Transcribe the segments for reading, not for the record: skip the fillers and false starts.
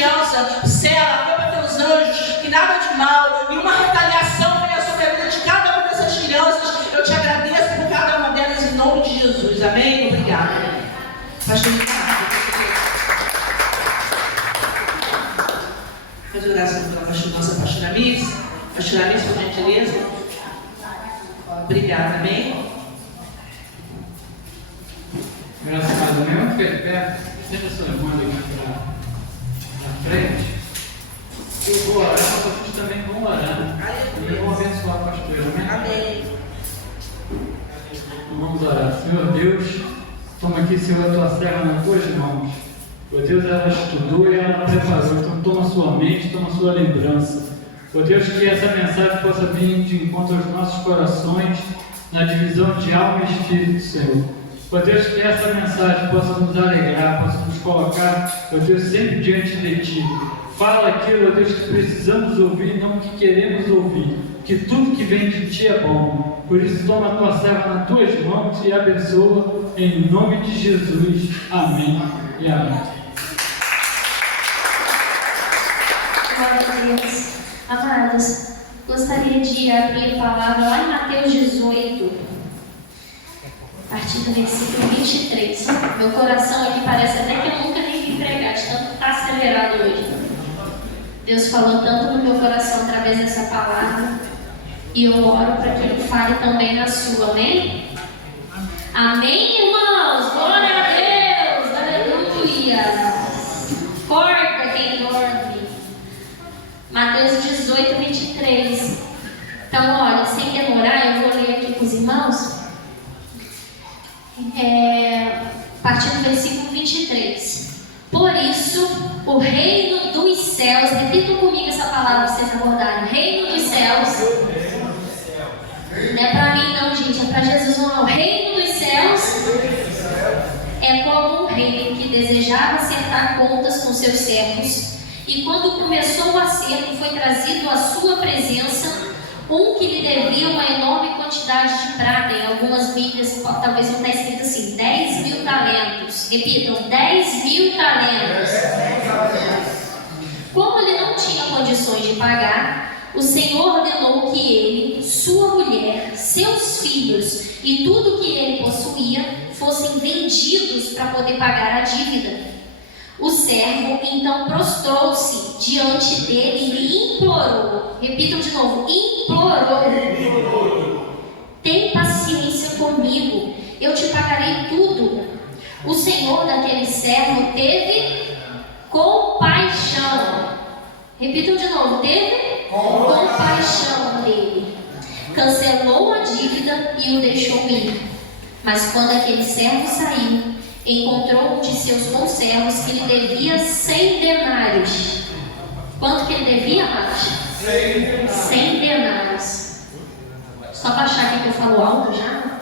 criança, sela, acampa teus anjos, que nada de mal, nenhuma retaliação venha sobre a vida de cada uma dessas crianças. Eu te agradeço por cada uma delas em nome de Jesus. Amém? Obrigada. Pastor, faz oração pela nossa pastora Miss. Pastora Miss, por gentileza. Obrigada, amém? Graças a Deus, mesmo que ele perto, sempre a sua irmã aqui na frente. Eu vou orar, mas vocês também vão orar. E vão abençoar a pastora. Amém? Vamos orar. Senhor Deus, toma aqui, Senhor, a tua serva nas tuas mãos. Ó Deus, ela estudou e ela preparou. Então toma a sua mente, toma a sua lembrança. Ó Deus, que essa mensagem possa vir de encontro aos nossos corações, na divisão de alma e espírito, Senhor. Ó Deus, que essa mensagem possa nos alegrar, possa nos colocar, ó Deus, sempre diante de Ti. Fala aquilo, ó Deus, que precisamos ouvir, não o que queremos ouvir. Que tudo que vem de Ti é bom. Por isso, toma a tua serva nas tuas mãos e abençoa em nome de Jesus. Amém e amém. Glória a Deus. Amados, gostaria de abrir a palavra lá em Mateus 18, a partir do versículo 23. Meu coração aqui parece até que eu nunca nem vim pregar, de tanto está acelerado hoje. Deus falou tanto no meu coração através dessa palavra, e eu oro para que Ele fale também na sua, amém? Amém, irmãos? Glória a Deus! Aleluia! Corta quem dorme. Mateus 18, 23. Então, olha, sem demorar, eu vou ler aqui com os irmãos. A partir do versículo 23. Por isso, o reino dos céus, repitam comigo essa palavra para vocês acordarem. Reino dos céus. Não é para mim não, gente, é para Jesus não. O reino dos céus é como um rei que desejava acertar contas com seus servos. E quando começou o acerto, foi trazido à sua presença um que lhe devia uma enorme quantidade de prata. Em algumas bíblias, talvez não está escrito assim, 10.000 talentos. Repitam, 10.000 talentos. Como ele não tinha condições de pagar, o Senhor ordenou que ele, sua mulher, seus filhos e tudo que ele possuía fossem vendidos para poder pagar a dívida. O servo então prostrou-se diante dele e lhe implorou. Repitam de novo: implorou. Tem paciência comigo, eu te pagarei tudo. O Senhor daquele servo teve compaixão. Repitam de novo: teve compaixão dele. Cancelou a dívida e o deixou ir. Mas quando aquele servo saiu, encontrou um de seus conservos que lhe devia 100 denários. Quanto que ele devia, Márcio? 100 denários. Só para achar aqui que eu falo alto já.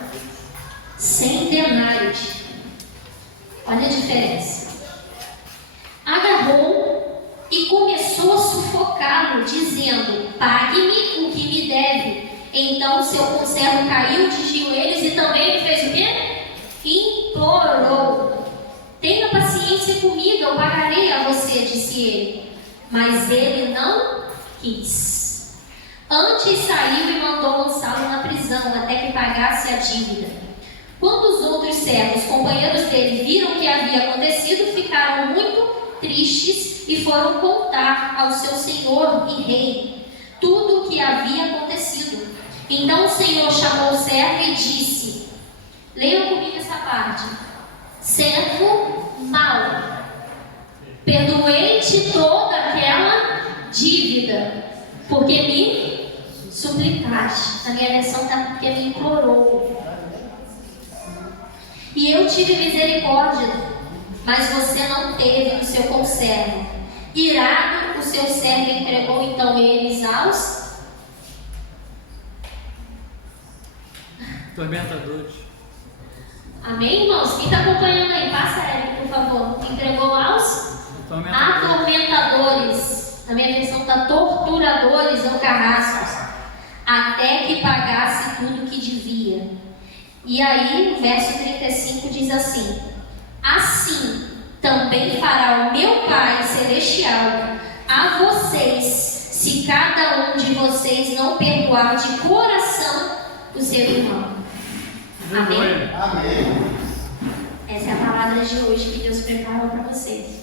100 denários. Olha a diferença. Agarrou e começou a sufocá-lo, dizendo: pague-me o que me deve. Então seu conservo caiu de joelhos e também ele fez o quê? Implorou: tenha paciência comigo, eu pagarei a você, disse ele. Mas ele não quis. Antes saiu e mandou lançá-lo na prisão até que pagasse a dívida. Quando os outros servos, companheiros dele, viram o que havia acontecido, ficaram muito tristes e foram contar ao seu senhor e rei tudo o que havia acontecido. Então o Senhor chamou o servo e disse: leiam comigo essa parte. Servo mau, perdoei-te toda aquela dívida, porque me suplicaste. Na minha versão está porque me implorou. E eu tive misericórdia, mas você não teve no seu conservo. Irado, o seu servo entregou então eles aos tormentadores. Amém, irmãos? Quem está acompanhando aí, passa ele, por favor. Entregou aos atormentadores. Na minha versão está torturadores ou carrascos, até que pagasse tudo que devia. E aí, o verso 35 diz assim: assim também também fará o meu Pai Celestial a vocês, se cada um de vocês não perdoar de coração o seu irmão. Amém? Amém. Essa é a palavra de hoje que Deus preparou para vocês.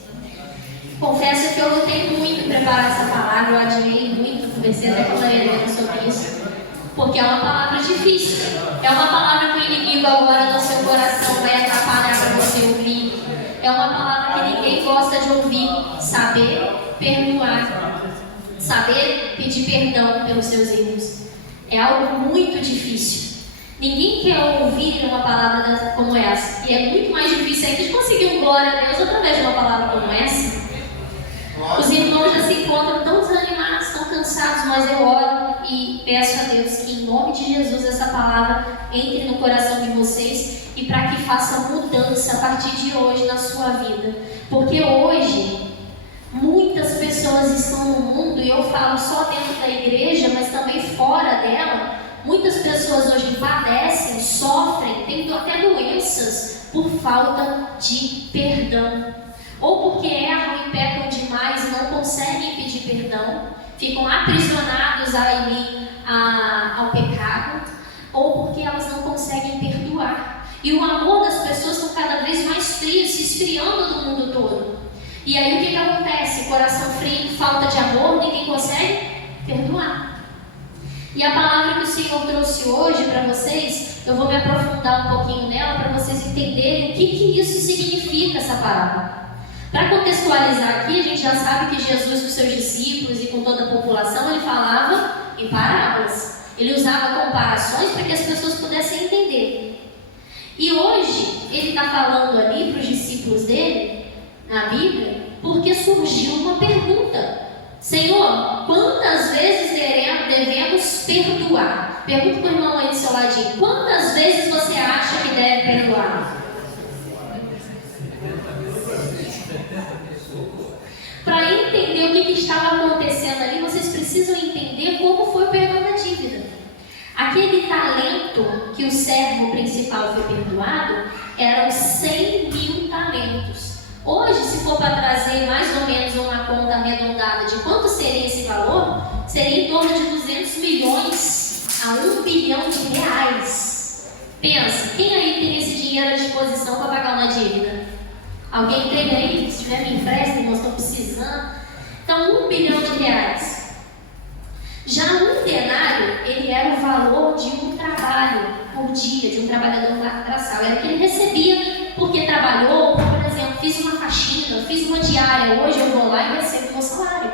Confesso que eu lutei muito em preparar essa palavra, eu adiei muito, conversei até com a Helena sobre isso, porque é uma palavra difícil. É uma palavra que o inimigo agora no seu coração vai atrapalhar para você ouvir. É uma palavra que ninguém gosta de ouvir. Saber perdoar, saber pedir perdão pelos seus erros. É algo muito difícil. Ninguém quer ouvir uma palavra como essa. E é muito mais difícil ainda de conseguir um glória a Deus através de uma palavra como essa. Os irmãos já se encontram tão desanimados, tão cansados, mas eu oro e peço a Deus que, em nome de Jesus, essa palavra entre no coração de vocês e para que faça mudança a partir de hoje na sua vida. Porque hoje, muitas pessoas estão no mundo, e eu falo só dentro da igreja, mas também fora dela. Muitas pessoas hoje padecem, sofrem, têm até doenças por falta de perdão. Ou porque erram e pecam demais e não conseguem pedir perdão, ficam aprisionados ali ao pecado, ou porque elas não conseguem perdoar. E o amor das pessoas está cada vez mais frio, se esfriando no mundo todo. E aí o que acontece? Coração frio, falta de amor, ninguém consegue perdoar. E a palavra que o Senhor trouxe hoje para vocês, eu vou me aprofundar um pouquinho nela para vocês entenderem o que isso significa, essa palavra. Para contextualizar aqui, a gente já sabe que Jesus com seus discípulos e com toda a população, ele falava em parábolas. Ele usava comparações para que as pessoas pudessem entender. E hoje, ele está falando ali para os discípulos dele, na Bíblia, porque surgiu uma pergunta. Senhor, quantas vezes devemos perdoar? Pergunta para o irmão aí do seu ladinho. Quantas vezes você acha que deve perdoar? Para entender o que estava acontecendo ali, vocês precisam entender como foi o perdão da dívida. Aquele talento que o servo principal foi perdoado eram 100.000 talentos. Hoje, se for para trazer mais ou menos uma conta arredondada de quanto seria esse valor, seria em torno de 200 milhões a 1 bilhão de reais. Pensa, quem aí tem esse dinheiro à disposição para pagar uma dívida? Alguém tem aí? Se tiver, me empresta, irmãos, estou precisando. Então, 1 bilhão de reais. Já um denário, ele era o valor de um trabalho por dia, de um trabalhador braçal. Era o que ele recebia porque trabalhou, por exemplo, fiz uma faxina, fiz uma diária, hoje eu vou lá e recebo o meu salário.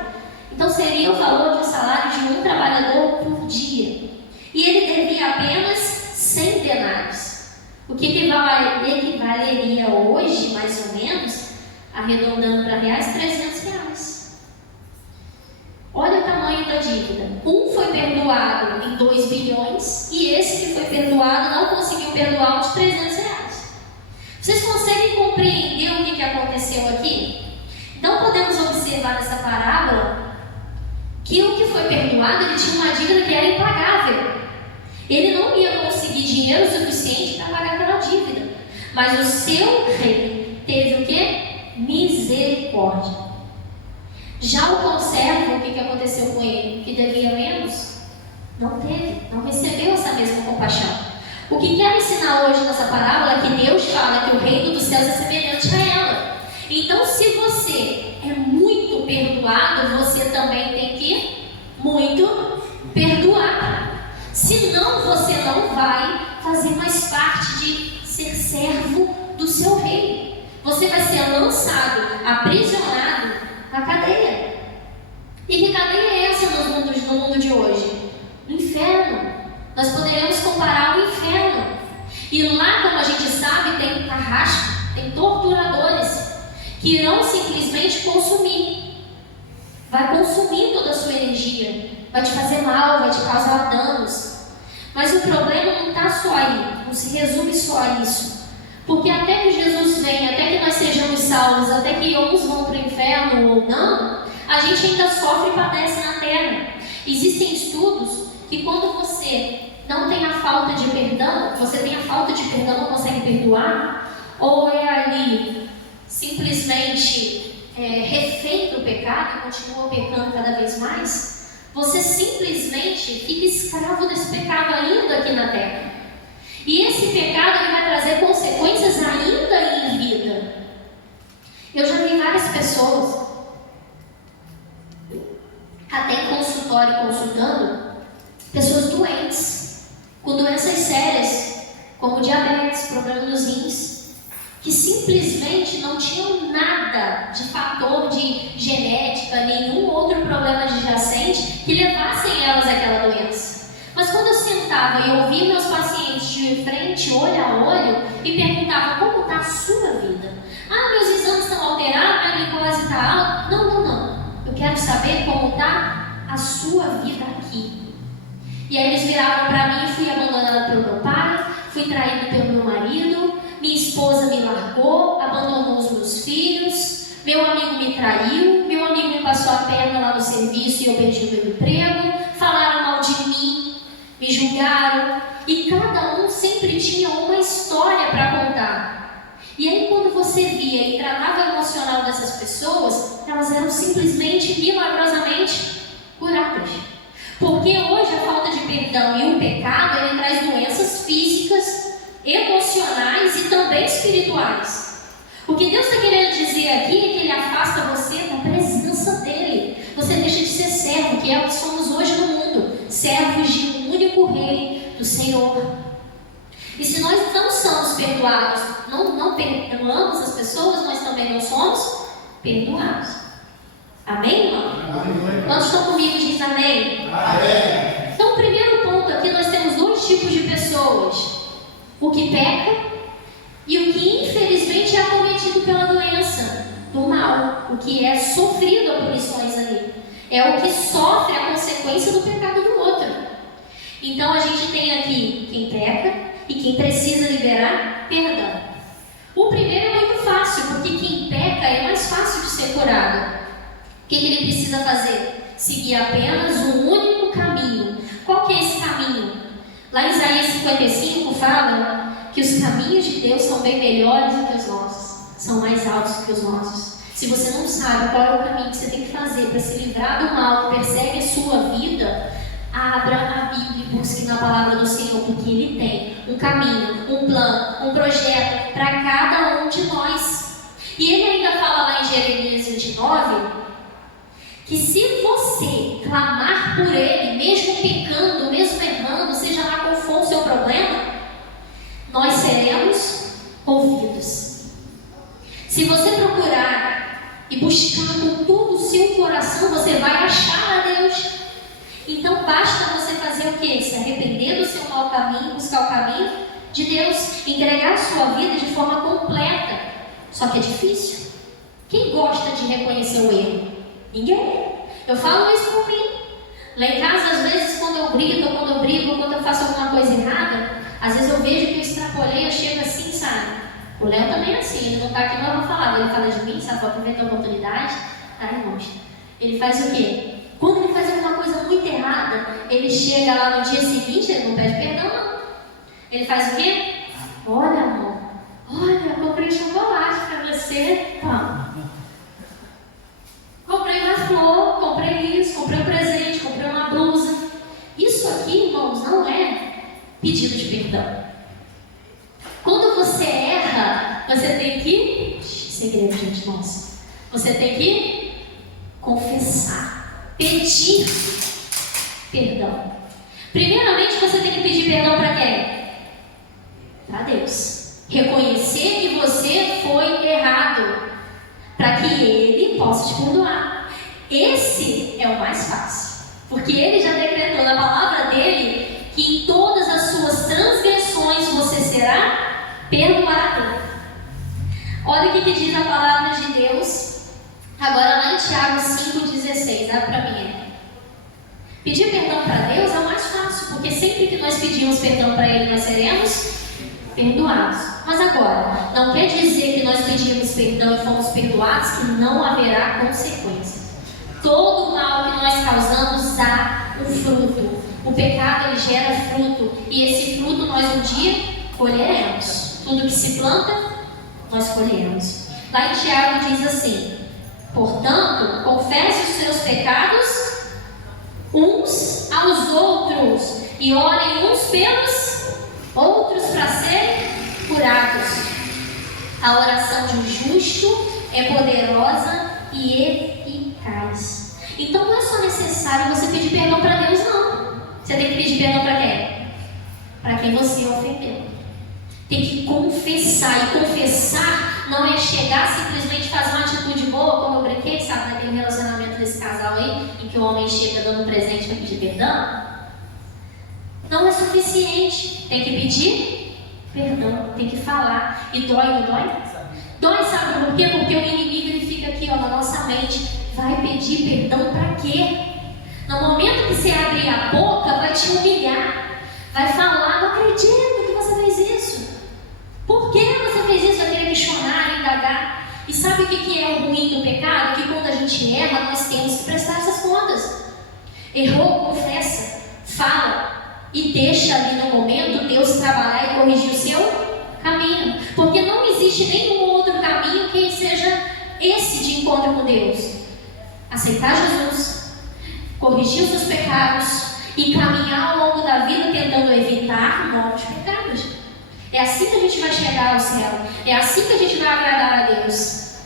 Então, seria o valor de um salário de um trabalhador por dia. E ele devia apenas 100 denários. O que equivaleria hoje, mais ou menos, arredondando para reais, 300 reais. Olha o tamanho da dívida. Um foi perdoado em 2 bilhões e esse que foi perdoado não conseguiu perdoar os 300 reais. Vocês conseguem compreender o que aconteceu aqui? Então podemos observar nessa parábola que o que foi perdoado, ele tinha uma dívida que era impagável. Ele não ia conseguir dinheiro suficiente para pagar aquela dívida. Mas o seu rei teve o quê? Misericórdia. Já o conservo, o que aconteceu com ele? Que devia menos? Não teve, não recebeu essa mesma compaixão. O que quero ensinar hoje nessa parábola é que Deus fala que o reino dos céus é semelhante a ela. Então, se você é muito perdoado, você também tem que muito perdoar. Senão você não vai fazer mais parte de ser servo do seu rei. Você vai ser lançado, aprisionado na cadeia. E que cadeia é essa no mundo de hoje? O inferno. Nós poderemos comparar ao inferno. E lá, como a gente sabe, tem carrasco, tem torturadores que irão simplesmente consumir. Vai consumir toda a sua energia. Vai te fazer mal, vai te causar danos. Mas o problema não está só aí, não se resume só a isso. Porque até que Jesus venha, até que nós sejamos salvos, até que uns vão para o inferno ou não, a gente ainda sofre e padece na terra. Existem estudos que quando você não tem a falta de perdão, você tem a falta de perdão, não consegue perdoar, ou é ali simplesmente simplesmente refém do pecado e continua pecando cada vez mais, você simplesmente fica escravo desse pecado ainda aqui na terra. E esse pecado ele vai trazer consequências ainda em vida. Eu já vi várias pessoas, até em consultório consultando, pessoas doentes, com doenças sérias, como diabetes, problema nos rins, que simplesmente não tinham nada de fator de genética, nenhum outro problema adjacente que levassem elas àquela doença. Mas quando eu sentava e ouvia meus pacientes de frente, olho a olho, e perguntava como está a sua vida. Ah, meus exames estão alterados, minha glicose está alta. Não. Eu quero saber como está a sua vida aqui. E aí eles viravam para mim e fui abandonada pelo meu pai, fui traída pelo meu marido, minha esposa me largou, abandonou os meus filhos, meu amigo me traiu, meu amigo me passou a perna lá no serviço e eu perdi o meu emprego, falaram mal de mim, me julgaram, e cada um sempre tinha uma história para contar. E aí quando você via e tratava o emocional dessas pessoas, elas eram simplesmente, milagrosamente curadas. Porque hoje a falta de perdão e o pecado, ele traz doenças físicas, emocionais e também espirituais. O que Deus está querendo dizer aqui é que Ele afasta você da presença dEle. Você deixa de ser servo, que é o que somos hoje no mundo, servos de um único Rei, do Senhor. E se nós não somos perdoados, não perdoamos as pessoas, nós também não somos perdoados. Amém, irmão? Quantos estão comigo? Diz amém. Amém. Então, o primeiro ponto aqui, nós temos dois tipos de pessoas: o que peca e o que infelizmente é acometido pela doença do mal, o que é sofrido a punições ali, é o que sofre a consequência do pecado do outro. Então a gente tem aqui quem peca e quem precisa liberar perdão. O primeiro é muito fácil, porque quem peca é mais fácil de ser curado. O que ele precisa fazer? Seguir apenas um único caminho. Qual que é esse caminho? Lá em Isaías 55 fala que os caminhos de Deus são bem melhores do que os nossos, são mais altos do que os nossos. Se você não sabe qual é o caminho que você tem que fazer para se livrar do mal que persegue a sua vida, abra a Bíblia e busque na palavra do Senhor, porque Ele tem um caminho, um plano, um projeto para cada um de nós. E Ele ainda fala lá em Jeremias 29 que se você clamar por Ele, mesmo pecando, mesmo errando, seja lá qual for o seu problema, nós seremos ouvidos. Se você procurar e buscar com todo o seu coração, você vai achar a Deus. Então basta você fazer o quê? Se arrepender do seu mau caminho, buscar o caminho de Deus, entregar a sua vida de forma completa. Só que é difícil. Quem gosta de reconhecer o erro? Ninguém. Eu falo isso por mim. Lá em casa, às vezes, quando eu grito, ou quando eu brigo, ou quando eu faço alguma coisa errada, às vezes eu vejo que eu extrapolei, eu chego assim, sabe? O Léo também é assim, ele não está aqui, mas eu vou falar. Ele fala de mim, sabe? Para aproveitar a oportunidade. Ai, irmãos. Ele faz o quê? Quando ele faz alguma coisa muito errada, ele chega lá no dia seguinte, ele não pede perdão, não. Ele faz o quê? Olha, amor, olha, comprei chocolate para você. Toma. Comprei uma flor, comprei isso, comprei um presente, comprei uma blusa. Isso aqui, irmãos, não é pedido de perdão. Quando você erra, você tem que... Segredo, gente, nossa. Você tem que confessar, pedir perdão. Primeiramente, você tem que pedir perdão para quem? Para Deus. Reconhecer que você foi errado, para que Ele possa te perdoar. Esse é o mais fácil, porque Ele já decretou na palavra dEle que em todas as suas transgressões você será perdoado. Olha o que diz a palavra de Deus, agora lá em Tiago 5,16, abre para mim. Pedir perdão para Deus é o mais fácil, porque sempre que nós pedimos perdão para Ele, nós seremos perdoados. Mas agora, não quer dizer que nós pedimos perdão e fomos perdoados que não haverá consequências. Todo mal que nós causamos há um fruto. O pecado, ele gera fruto, e esse fruto nós um dia colheremos. Tudo que se planta, nós colheremos. Lá em Tiago diz assim: portanto, confesse os seus pecados uns aos outros e orem uns pelos outros para serem curados. A oração de um justo é poderosa e eficaz. Então não é só necessário você pedir perdão para Deus, não. Você tem que pedir perdão para quem? Para quem você ofendeu. Tem que confessar. E confessar não é chegar simplesmente fazer uma atitude boa, como eu brinquei, sabe, naquele relacionamento desse casal aí, em que o homem chega dando um presente para pedir perdão. Não é suficiente. Tem que pedir perdão, tem que falar. E dói, não dói? Dói, sabe por quê? Porque o inimigo ele fica aqui, ó, na nossa mente. Vai pedir perdão para quê? No momento que você abrir a boca, vai te humilhar. Vai falar: não acredito que você fez isso. Por que você fez isso? Vai querer questionar, indagar. E sabe o que é o ruim do pecado? Que quando a gente erra, nós temos que prestar essas contas. Errou, confessa, fala. E deixa ali no momento Deus trabalhar e corrigir o seu caminho. Porque não existe nenhum outro caminho que seja esse de encontro com Deus. Aceitar Jesus, corrigir os seus pecados e caminhar ao longo da vida tentando evitar novos pecados. É assim que a gente vai chegar ao céu. É assim que a gente vai agradar a Deus.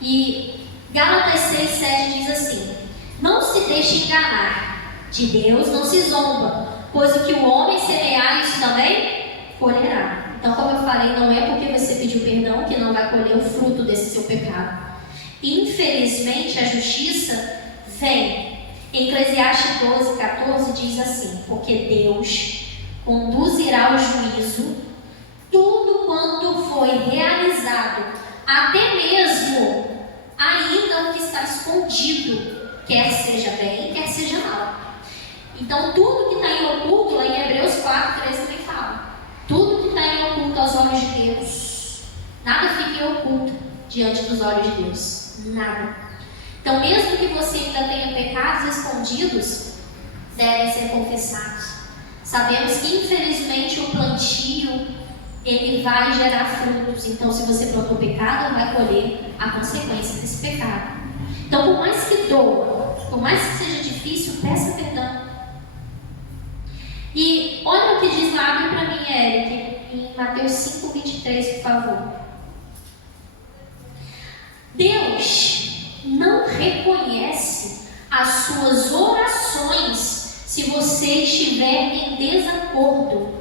E Gálatas 6:7 diz assim: não se deixe enganar, de Deus não se zomba, pois o que o homem semear, isso também colherá. Então, como eu falei, não é porque você pediu perdão que não vai colher o fruto desse seu pecado. Infelizmente, a justiça vem. Eclesiastes 12:14 diz assim: porque Deus conduzirá ao juízo tudo quanto foi realizado, até mesmo ainda o que está escondido, quer seja bem, quer seja mal. Então, tudo que está em oculto, lá em Hebreus 4:13 também fala, tudo que está em oculto aos olhos de Deus, nada fica em oculto diante dos olhos de Deus. Nada. Então, mesmo que você ainda tenha pecados escondidos, devem ser confessados. Sabemos que, infelizmente, o plantio, ele vai gerar frutos. Então, se você plantou pecado, vai colher a consequência desse pecado. Então, por mais que doa, por mais que seja difícil, peça perdão. E olha o que diz lá, abre para mim, Eric, em Mateus 5:23, por favor. Deus não reconhece as suas orações se você estiver em desacordo.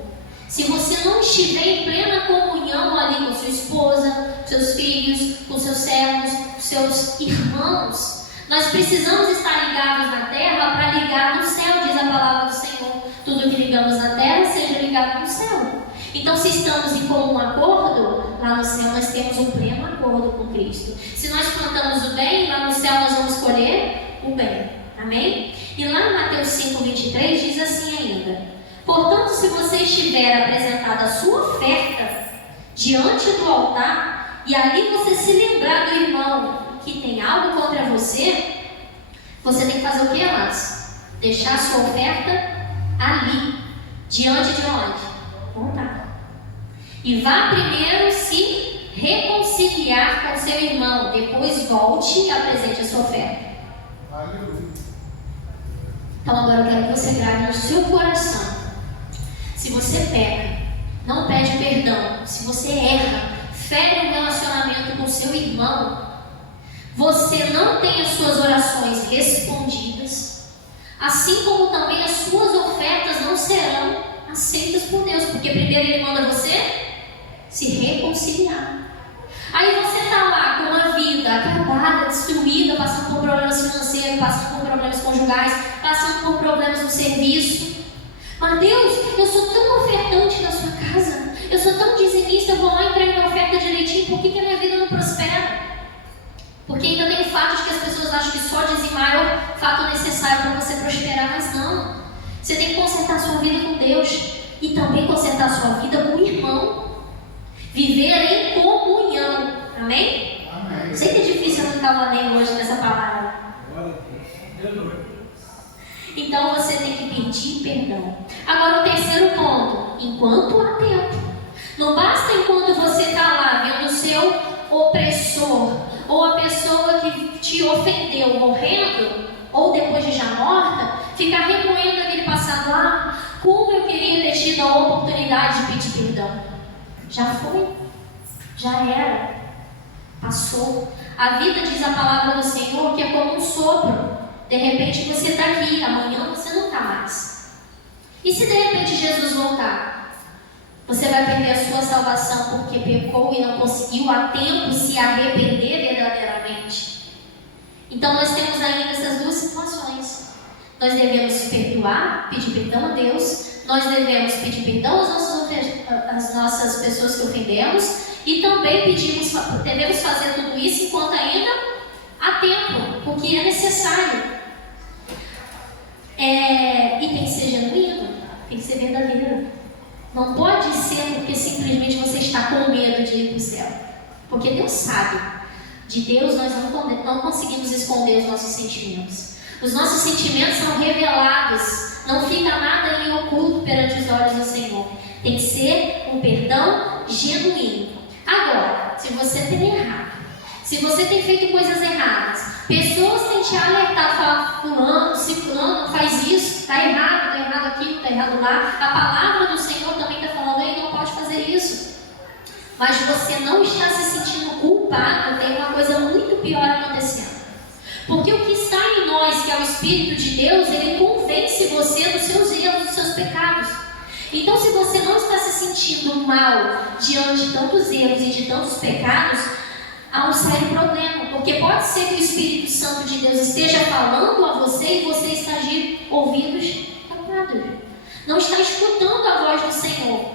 Se você não estiver em plena comunhão ali com sua esposa, com seus filhos, com seus servos, com seus irmãos. Nós precisamos estar ligados na terra para ligar no céu, diz a palavra do Senhor. Tudo que ligamos na terra seja ligado no céu. Então, se estamos em comum acordo, lá no céu nós temos um pleno acordo com Cristo. Se nós plantamos o bem, lá no céu nós vamos colher o bem. Amém? E lá em Mateus 5:23 diz assim ainda: portanto, se você estiver apresentado a sua oferta diante do altar, e ali você se lembrar do irmão que tem algo contra você, você tem que fazer o que, amados? Deixar a sua oferta ali, diante de onde? No altar. E vá primeiro se reconciliar com seu irmão, depois volte e apresente a sua oferta. Então agora eu quero que você grave no seu coração. Se você peca, não pede perdão, se você erra, fere um relacionamento com seu irmão, você não tem as suas orações respondidas, assim como também as suas ofertas não serão aceitas por Deus, porque primeiro Ele manda você se reconciliar. Aí você está lá com uma vida acabada, destruída, passando por problemas financeiros, passando por problemas conjugais, passando por problemas no serviço. Mas Deus, eu sou tão ofertante na sua casa, eu sou tão dizimista, eu vou lá e entrego minha oferta direitinho, por que a minha vida não prospera? Porque ainda tem o fato de que as pessoas acham que só dizimar é o fato necessário para você prosperar, mas não. Você tem que consertar a sua vida com Deus e também consertar a sua vida com o irmão. Viver em comunhão. Amém? Amém. Sei que é difícil arrancar o anel hoje nessa palavra. Então você tem que pedir perdão. Agora o terceiro ponto: enquanto há tempo. Não basta enquanto você está lá vendo o seu opressor que te ofendeu morrendo, ou depois de já morta, ficar remoendo aquele passado lá. Como eu queria ter tido a oportunidade de pedir perdão. Já foi, já era, passou. A vida, diz a palavra do Senhor, que é como um sopro. De repente você está aqui, amanhã você não está mais. E se de repente Jesus voltar? Você vai perder a sua salvação porque pecou e não conseguiu a tempo se arrepender verdadeiramente. Então nós temos ainda essas duas situações. Nós devemos perdoar, pedir perdão a Deus. Nós devemos pedir perdão às nossas pessoas que ofendemos. E também devemos fazer tudo isso enquanto ainda há tempo, porque é necessário. E tem que ser genuíno, tem que ser verdadeiro. Não pode ser porque simplesmente você está com medo de ir para o céu. Porque Deus sabe. De Deus nós não conseguimos esconder os nossos sentimentos. Os nossos sentimentos são revelados. Não fica nada em oculto perante os olhos do Senhor. Tem que ser um perdão genuíno. Agora, se você tem errado, se você tem feito coisas erradas, pessoas têm te alertado, falar, fulano, ciclano, faz isso, está errado aqui, está errado lá. A palavra do Senhor também está falando, ele não pode fazer isso. Mas você não está se sentindo culpado, tem uma coisa muito pior acontecendo. Porque o que está em nós, que é o Espírito de Deus, ele convence você dos seus erros, dos seus pecados. Então, se você não está se sentindo mal diante de tantos erros e de tantos pecados, há um sério problema. Porque pode ser que o Espírito Santo de Deus esteja falando a você e você está de ouvidos tapados. Não está escutando a voz do Senhor.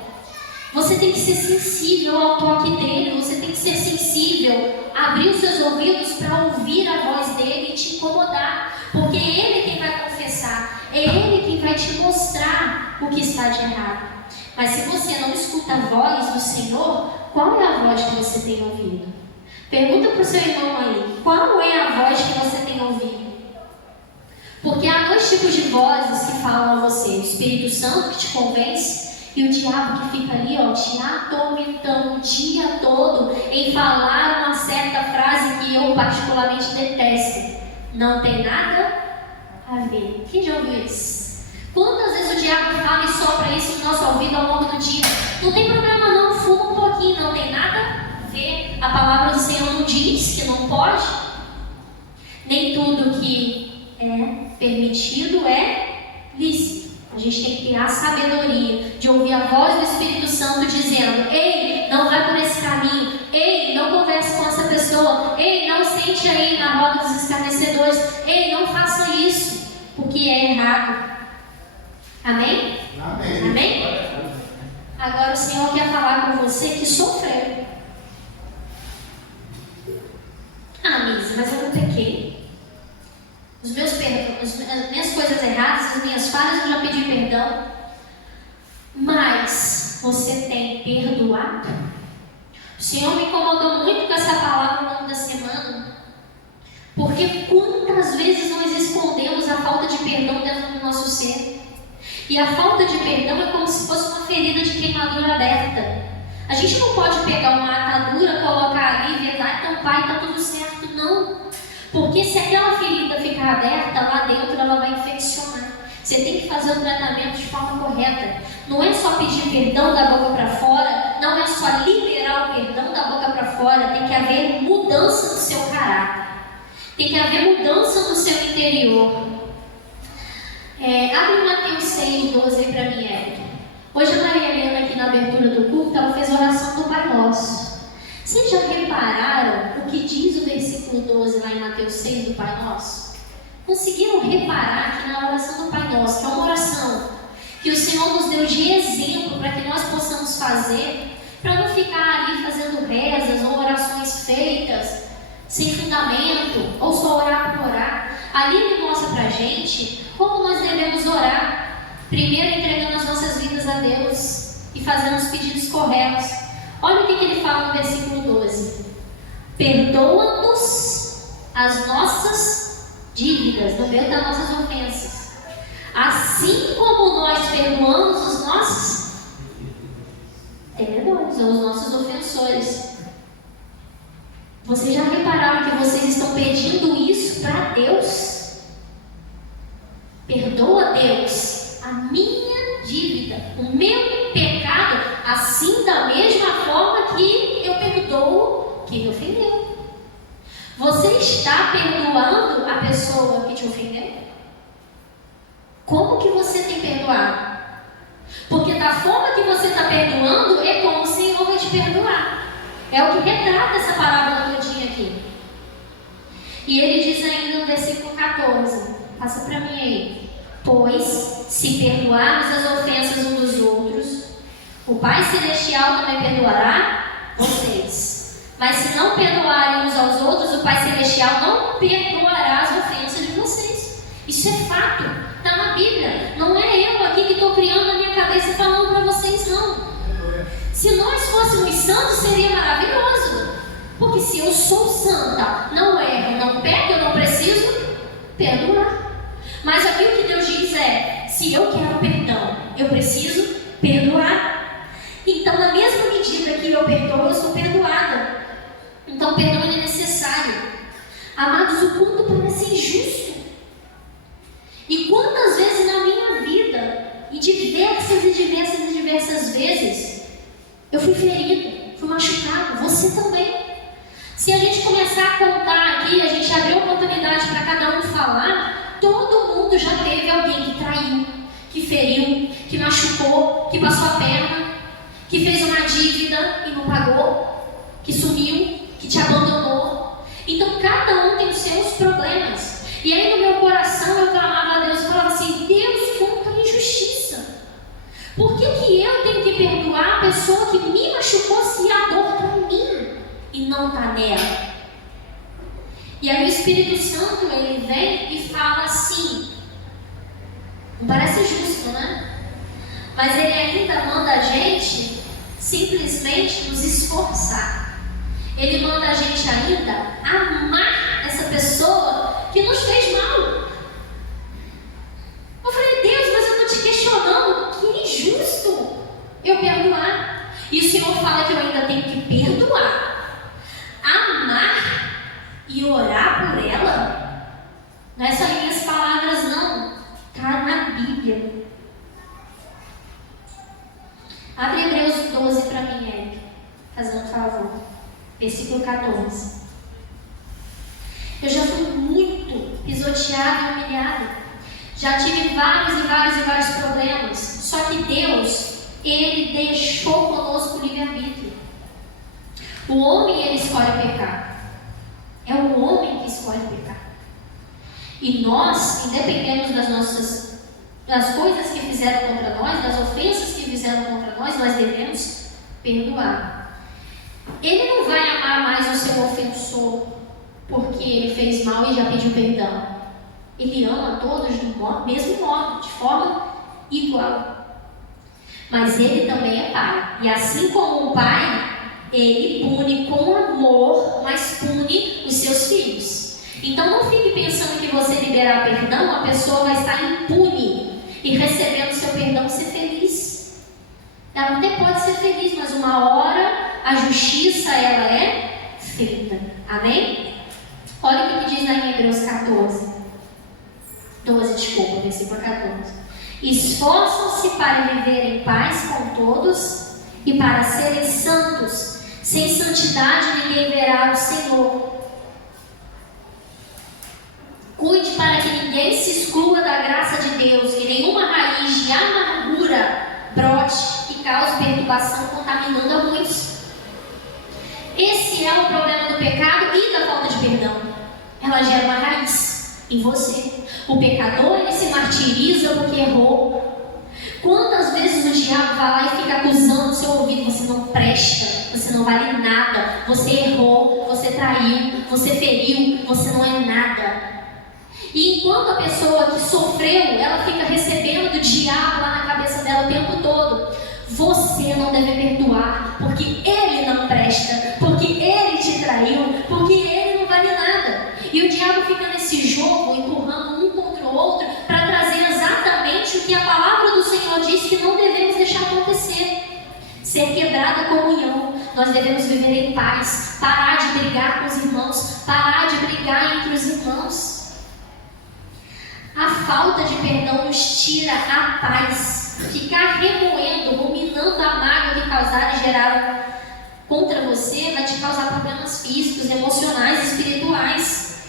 Você tem que ser sensível ao toque dele, você tem que ser sensível, abrir os seus ouvidos para ouvir a voz dele e te incomodar, porque é ele quem vai confessar, é ele quem vai te mostrar o que está de errado. Mas se você não escuta a voz do Senhor, qual é a voz que você tem ouvido? Pergunta para o seu irmão aí, qual é a voz que você tem ouvido? Porque há dois tipos de vozes que falam a você: o Espírito Santo que te convence, e o diabo que fica ali, te atormentando o dia todo em falar uma certa frase que eu particularmente detesto. Não tem nada a ver. Quem já ouviu isso? Quantas vezes o diabo fala e sopra isso no nosso ouvido ao longo do dia? Não tem problema não, fuma um pouquinho, não tem nada a ver. A palavra do Senhor não diz que não pode. Nem tudo que é permitido é lícito. A gente tem que ter a sabedoria de ouvir a voz do Espírito Santo dizendo: ei, não vai por esse caminho. Ei, não converse com essa pessoa. Ei, não sente aí na roda dos escarnecedores. Ei, não faça isso, porque é errado. Amém? Amém. Amém? Agora o Senhor quer falar com você que sofreu. Misa, mas eu não pequei. As minhas coisas erradas, as minhas falhas, eu já pedi perdão. Mas você tem perdoado? O Senhor me incomodou muito com essa palavra ao longo da semana. Porque quantas vezes nós escondemos a falta de perdão dentro do nosso ser? E a falta de perdão é como se fosse uma ferida de queimadura aberta. A gente não pode pegar uma atadura, colocar ali, vedar, tampar e está tudo certo. Não. Porque se aquela ferida ficar aberta, lá dentro ela vai infeccionar. Você tem que fazer o tratamento de forma correta. Não é só pedir perdão da boca para fora, não é só liberar o perdão da boca para fora. Tem que haver mudança no seu caráter. Tem que haver mudança no seu interior. Abre Mateus 6:12 aí para mim, Érica. Hoje a Maria Helena, aqui na abertura do culto, ela fez a oração do Pai Nosso. Vocês já repararam o que diz o versículo 12 lá em Mateus 6 do Pai Nosso? Conseguiram reparar que na oração do Pai Nosso, que é uma oração que o Senhor nos deu de exemplo para que nós possamos fazer, para não ficar ali fazendo rezas ou orações feitas, sem fundamento, ou só orar por orar. Ali ele mostra para a gente como nós devemos orar. Primeiro entregando as nossas vidas a Deus e fazendo os pedidos corretos. Olha o que ele fala no versículo 12. Perdoa-nos as nossas dívidas, no meio das nossas ofensas, assim como nós perdoamos os nossos devedores, ou os nossos ofensores. Vocês já repararam que vocês estão pedindo isso para Deus? Perdoa, Deus, a minha dívida, o meu pecado, assim da mesma forma que eu perdoo quem me ofendeu. Você está perdoando a pessoa que te ofendeu? Como que você tem perdoado? Porque da forma que você está perdoando, é como o Senhor vai te perdoar. É o que retrata essa parábola todinha aqui. E ele diz ainda no versículo 14, passa para mim aí: pois, se perdoarmos as ofensas uns dos outros, o Pai Celestial também perdoará vocês. Mas se não perdoarem uns aos outros, o Pai Celestial não perdoará as ofensas de vocês. Isso é fato, está na Bíblia. Não é eu aqui que estou criando na minha cabeça e falando para vocês, não. Se nós fôssemos santos, seria maravilhoso. Porque se eu sou santa, não erro, não peco, eu não preciso perdoar. Mas aqui o que Deus diz é: se eu quero perdão, eu preciso perdoar. Então, na mesma medida que eu perdoo, eu sou perdoada. Então, perdão é necessário. Amados, o quanto parece injusto. E quantas vezes na minha vida, e diversas vezes, eu fui ferido, fui machucado, você também. Se a gente começar a contar aqui, a gente abrir oportunidade para cada um falar, todo mundo já teve alguém que traiu, que feriu, que machucou, que passou a perna, que fez uma dívida e não pagou, que sumiu, que te abandonou. Então cada um tem os seus problemas. E aí no meu coração eu clamava a Deus e falava assim: Deus, quanta injustiça. Por que eu tenho que perdoar a pessoa que me machucou se a dor está em mim e não está nela? E aí o Espírito Santo, ele vem e fala assim, não parece justo, né? Mas ele ainda manda a gente simplesmente nos esforçar. Ele manda a gente ainda amar essa pessoa que nos fez mal. Eu falei: Deus, mas eu estou te questionando, que injusto eu perdoar. E o Senhor fala que eu ainda tenho que perdoar, amar e orar por ela. Não é só minhas palavras, não. Está na Bíblia. Abre Hebreus 12 para mim, Eric, fazendo um favor. Versículo 14. Eu já fui muito pisoteado e humilhado. Já tive vários problemas. Só que Deus, Ele deixou conosco o livre-arbítrio. O homem, ele escolhe pecar. É o homem que escolhe pecar. E nós, independente das coisas que fizeram contra nós, das ofensas que fizeram contra nós devemos perdoar. Ele não vai amar mais o seu ofensor porque ele fez mal e já pediu perdão. Ele ama todos do mesmo modo, de forma igual. Mas ele também é pai. E assim como o pai, ele pune com amor, mas pune os seus filhos. Então não fique pensando que você liberar perdão, a pessoa vai estar impune e recebendo seu perdão ser feliz. Ela até pode ser feliz, mas uma hora a justiça, ela é feita. Amém? Olha o que diz lá em Hebreus 12, versículo 14. Esforçam-se para viver em paz com todos e para serem santos. Sem santidade ninguém verá o Senhor. Cuide para que ninguém se exclua da graça de Deus, que nenhuma raiz de amargura brote e cause perturbação, contaminando a muitos. Esse é o problema do pecado e da falta de perdão. Ela gera uma raiz em você. O pecador, ele se martiriza porque errou. Quantas vezes o diabo vai lá e fica acusando o seu ouvido: você não presta, você não vale nada, você errou, você traiu, você feriu, você não é nada. E enquanto a pessoa que sofreu, ela fica recebendo do diabo lá na cabeça dela o tempo todo: você não deve perdoar, porque ele não presta, porque ele te traiu, porque ele não vale nada. E o diabo fica nesse jogo, empurrando um contra o outro, para trazer exatamente o que a palavra do Senhor diz que não devemos deixar acontecer: ser quebrada a comunhão. Nós devemos viver em paz, parar de brigar com os irmãos, parar de brigar entre os irmãos. A falta de perdão nos tira a paz. Ficar remoendo, ruminando a mágoa que causaram e geraram contra você vai te causar problemas físicos, emocionais, espirituais.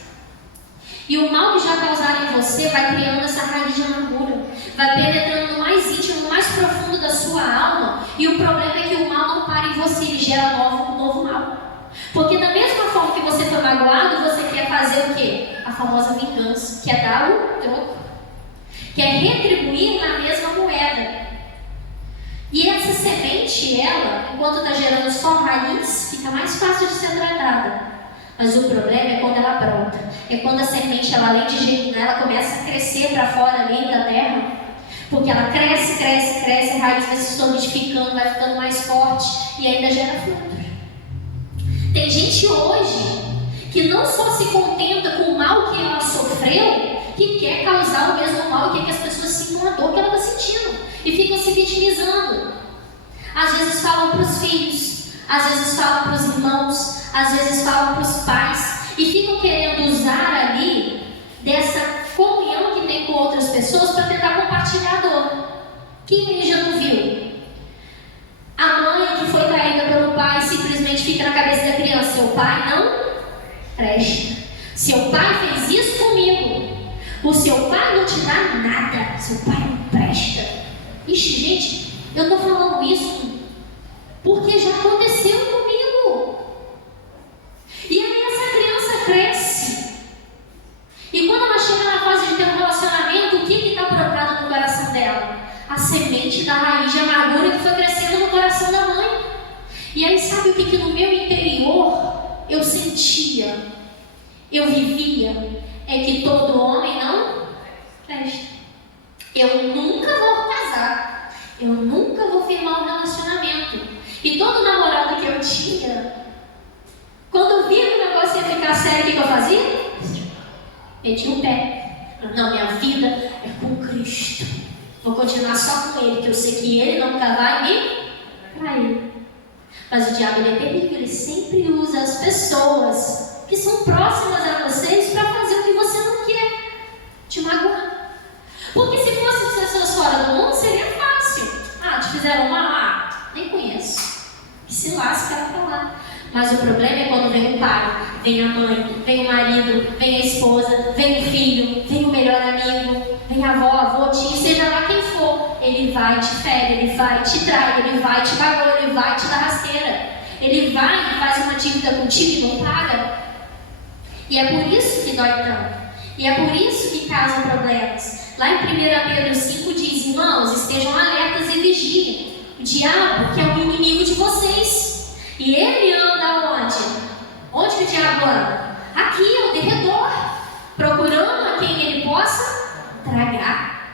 E o mal que já causaram em você vai criando essa raiz de amargura, vai penetrando no mais íntimo, no mais profundo da sua alma. E o problema é que o mal não para em você, ele gera novo mal. Porque da mesma forma que você foi magoado, você quer fazer o quê? A famosa vingança, que é dar o troco, que é retribuir na mesma moeda. E essa semente, ela, enquanto está gerando só raiz, fica mais fácil de ser tratada. Mas o problema é quando ela brota. É quando a semente, ela, além de germinar, ela começa a crescer para fora ali da terra. Porque ela cresce, a raiz vai se solidificando, vai ficando mais forte e ainda gera frutos. Tem gente hoje que não só se contenta com o mal que ela sofreu, que quer causar o mesmo mal e quer que as pessoas sintam a dor que ela está sentindo. E ficam se vitimizando. Às vezes falam para os filhos, às vezes falam para os irmãos, às vezes falam para os pais, e ficam querendo usar ali dessa comunhão que tem com outras pessoas para tentar compartilhar a dor. Quem já não viu? A mãe que foi traída pelo pai simplesmente fica na cabeça da criança: seu pai não presta. Seu pai fez isso comigo. O seu pai não te dá nada. Seu pai não presta. Ixi, gente, eu estou falando isso porque já aconteceu comigo. E aí essa criança cresce. E quando ela chega na fase de ter um relacionamento, o que está brotado no coração dela? A semente da raiz de amargura que foi crescendo no coração da mãe. E aí sabe o que no meu interior eu sentia, eu vivia? É que todo homem não presta. Eu nunca vou casar, eu nunca vou firmar um relacionamento. E todo namorado que eu tinha, quando eu via que o negócio ia ficar sério, o que eu fazia? Metia o pé. Não, minha vida é com Cristo. Vou continuar só com Ele, que eu sei que Ele nunca vai me trair. Mas o diabo, ele é terrível, ele sempre usa as pessoas que são próximas a vocês para fazer o que você não quer, te magoar. Porque se fossem as pessoas fora do mundo, seria fácil. Ah, te fizeram mal? Ah, nem conheço. Que se lasca ela pra lá. Mas o problema é quando vem o pai, vem a mãe, vem o marido, vem a esposa, vem o filho, vem o melhor amigo, vem a avó, avô, tio, seja lá quem for. Ele vai te fere, ele vai te trai, ele vai te magoar, ele vai te dar rasteira. Ele vai e faz uma dívida contigo e não paga. E é por isso que dói tanto. E é por isso que causam problemas. Lá em 1 Pedro 5 diz: irmãos, estejam alertas e vigiem. O diabo, que é o inimigo de vocês. E ele anda onde? Onde que o diabo anda? Aqui, ao derredor, procurando a quem ele possa tragar.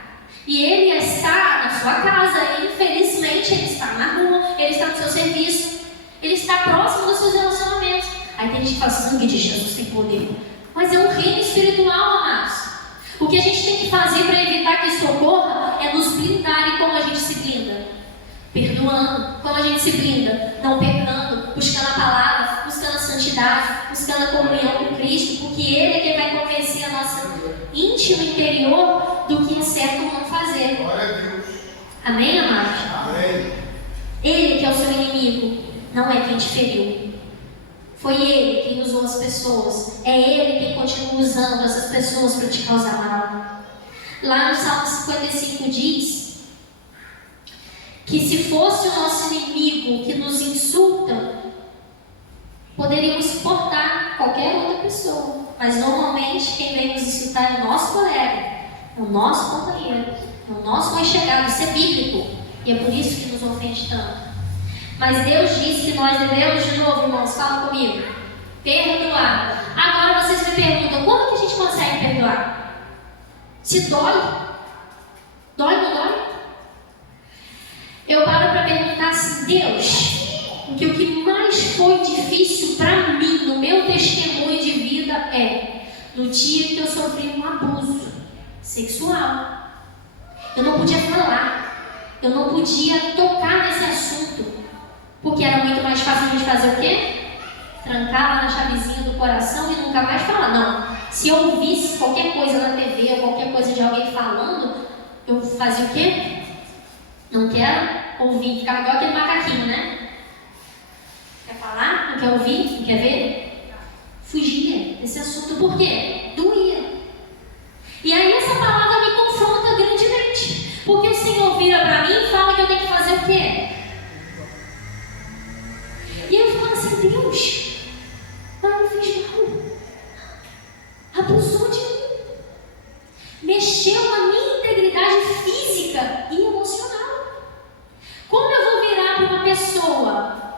E ele está na sua casa, e infelizmente ele está na rua, ele está no seu serviço, ele está próximo dos seus relacionamentos. Aí tem gente que fala: sangue de Jesus tem poder. Mas é um reino espiritual, amados. O que a gente tem que fazer para evitar que isso ocorra é nos blindar. E como a gente se blinda? Perdoando. Como a gente se blinda? Não pecando, buscando a palavra, buscando a santidade, buscando a comunhão com Cristo, porque Ele é quem vai convencer a nossa íntima interior do que é certo ou não fazer. Glória a Deus. Amém, amados? Amém. Ele que é o seu inimigo, não é quem te feriu. Foi Ele quem usou as pessoas. É Ele quem continua usando essas pessoas para te causar mal. Lá no Salmo 55 diz que se fosse o nosso inimigo que nos insulta, poderíamos suportar qualquer outra pessoa. Mas normalmente quem vem nos insultar é o nosso colega, é o nosso companheiro, é o nosso mais chegado. Isso é bíblico. E é por isso que nos ofende tanto. Mas Deus diz que nós devemos, de novo, irmãos, fala comigo, perdoar. Agora vocês me perguntam: como que a gente consegue perdoar? Se dói? Dói ou não dói? Eu paro para perguntar assim: Deus, que o que mais foi difícil para mim, no meu testemunho de vida, é no dia que eu sofri um abuso sexual. Eu não podia falar, eu não podia tocar nesse assunto, Porque era muito mais fácil a gente fazer o quê? Trancar lá na chavezinha do coração e nunca mais falar. Não. Se eu ouvisse qualquer coisa na TV ou qualquer coisa de alguém falando, eu fazia o quê? Não quero ouvir. Ficava igual aquele macaquinho, né? Quer falar? Não quer ouvir? Não quer ver? Fugia desse assunto. Por quê? Doía. E aí essa palavra me confronta grandemente. Porque o Senhor vira para mim e fala que eu tenho que fazer o quê? E eu falo assim, Deus, eu fiz mal. Abusou de mim. Mexeu na minha integridade física e emocional. Como eu vou virar para uma pessoa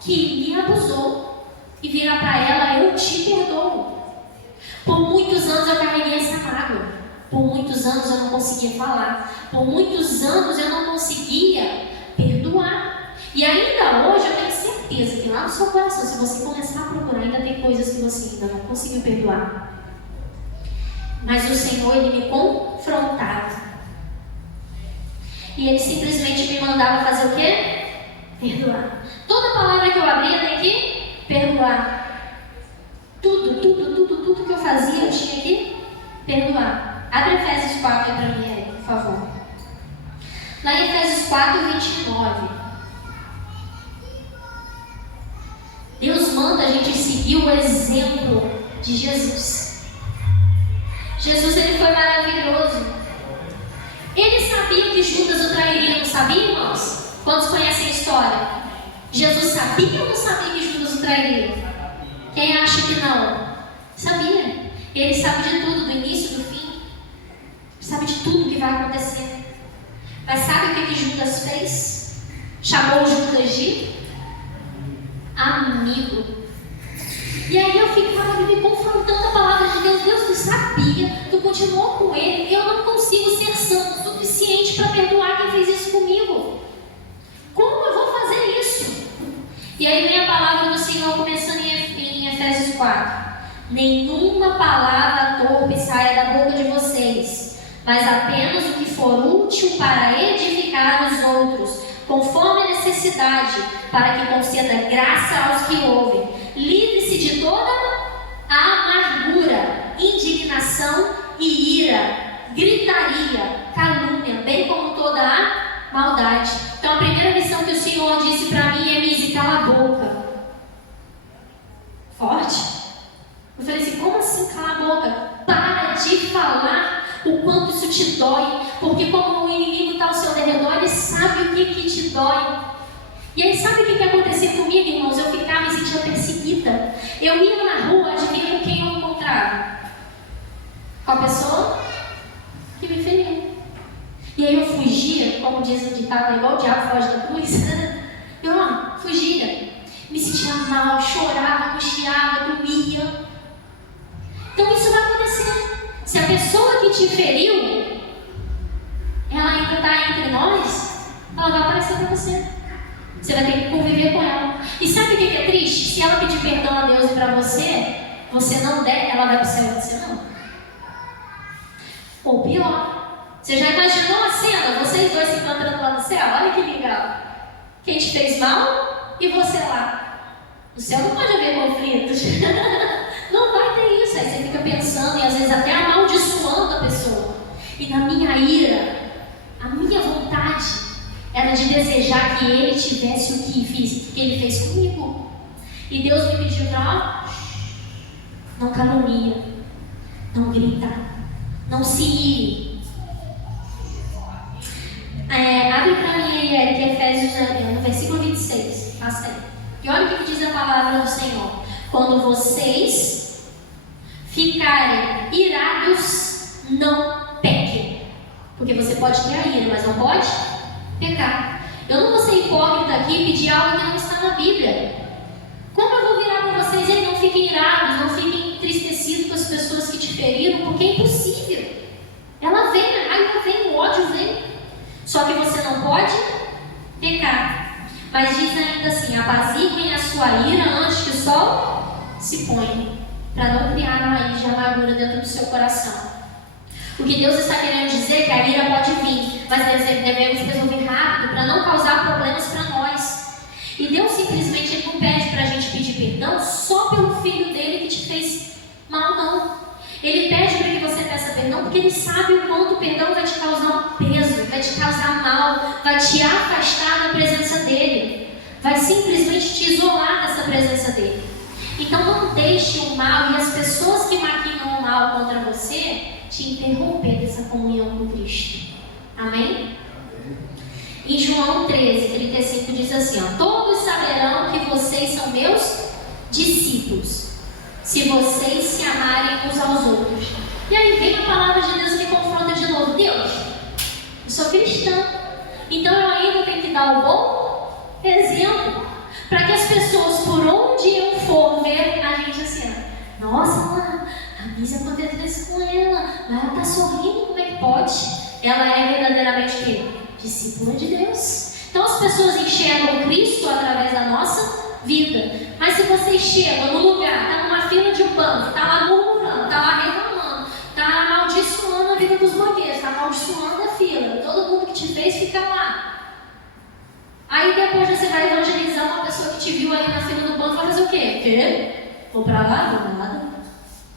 que me abusou e virar para ela, eu te perdoo? Por muitos anos eu carreguei essa mágoa. Por muitos anos eu não conseguia falar. Por muitos anos eu não conseguia perdoar. E ainda hoje eu tenho certeza que lá no seu coração, se você começar a procurar, ainda tem coisas que você ainda não conseguiu perdoar. Mas o Senhor, Ele me confrontava. E Ele simplesmente me mandava fazer o quê? Perdoar. Toda palavra que eu abria tem que perdoar. Tudo que eu fazia eu tinha que perdoar. Abre Efésios 4 aí para mim, aí, por favor. Lá em Efésios 4, 29. Deus manda a gente seguir o exemplo de Jesus. Jesus, ele foi maravilhoso. Ele sabia que Judas o trairia, não sabia, irmãos? Quantos conhecem a história? Jesus sabia ou não sabia que Judas o trairia? Quem acha que não? Sabia. Ele sabe de tudo, do início, do fim. Sabe de tudo que vai acontecer. Mas sabe o que Judas fez? Chamou Judas de amigo. E aí eu ficava me confrontando a palavra de Deus. Deus, tu sabia, tu continuou com ele. Eu não consigo ser santo o suficiente para perdoar quem fez isso comigo. Como eu vou fazer isso? E aí vem a palavra do Senhor começando em Efésios 4. Nenhuma palavra torpe saia da boca de vocês, mas apenas o que for útil para edificar os outros, conforme a necessidade, para que conceda graça aos que ouvem. Livre-se de toda a amargura, indignação e ira, gritaria, calúnia, bem como toda a maldade. Então a primeira lição que o Senhor disse para mim é: Misi, cala a boca. Forte. Eu falei assim, como assim cala a boca? Para de falar o quanto isso te dói, porque como o inimigo está ao seu redor, ele sabe o que te dói. E aí sabe o que acontecia comigo, irmãos? Eu ficava me sentia perseguida. Eu ia na rua, adivinha com quem eu encontrava? Com a pessoa que me feriu. E aí eu fugia, como diz o ditado, igual o diabo foge da cruz. Eu fugia, me sentia mal, chorava, angustiava, dormia. Então isso vai acontecer. Se a pessoa que te feriu, ela ainda está entre nós, ela vai aparecer para você. Você vai ter que conviver com ela. E sabe o que é triste? Se ela pedir perdão a Deus e para você não der, ela vai para o céu e você não. Ou pior, você já imaginou a cena? Vocês dois se encontrando lá no céu? Olha que legal. Quem te fez mal e você lá. No céu não pode haver conflitos. Não vai ter isso. Aí você fica pensando e às vezes até amaldiçoando a pessoa. E na minha ira, a minha vontade era de desejar que ele tivesse o que ele fez comigo. E Deus me pediu para não calunia, não grita, não se ire. Abre para mim aí, Eric, Efésios, no versículo 26. Passa aí. E olha o que diz a palavra do Senhor. Quando vocês ficarem irados, não pequem. Porque você pode ter a ira, mas não pode pecar. Eu não vou ser hipócrita aqui e pedir algo que não está na Bíblia. Como eu vou virar para vocês e não fiquem irados, não fiquem entristecidos com as pessoas que te feriram, porque é impossível. Ela vem, a raiva vem, o ódio vem. Só que você não pode pecar. Mas diz ainda assim: apaziguem a sua ira antes que o sol se ponha, para não criar uma raiz de amargura dentro do seu coração. O que Deus está querendo dizer é que a ira pode vir, mas devemos resolver rápido para não causar problemas para nós. E Deus simplesmente Ele não pede para a gente pedir perdão só pelo filho dele que te fez mal, não. Ele pede para que você peça perdão porque Ele sabe o quanto o perdão vai te causar um peso, vai te causar mal, vai te afastar da presença dEle, vai simplesmente te isolar dessa presença dEle. Então não deixe o mal e as pessoas que maquinam o mal contra você te interromper dessa comunhão com Cristo. Amém? Em João 13, 35 diz assim, ó, todos saberão que vocês são meus discípulos, se vocês se amarem uns aos outros. E aí vem a palavra de Deus e me confronta de novo. Deus, eu sou cristã, então eu ainda tenho que dar o bom exemplo, para que as pessoas, por onde eu for ver a gente assim, nossa, mano, a Bisa aconteceu isso com ela, mas ela está sorrindo, como é que pode? Ela é verdadeiramente o quê? Discípula de Deus. Então as pessoas enxergam Cristo através da nossa vida. Mas se você chega no lugar, está numa fila de banco, está lá murmurando, está lá reclamando, está amaldiçoando a vida dos banqueiros, está amaldiçoando a fila, todo mundo que te fez fica lá. Aí depois você vai evangelizar uma pessoa que te viu ali na fila do banco, vai fazer o quê? Quê? Vou pra lá? Vou nada.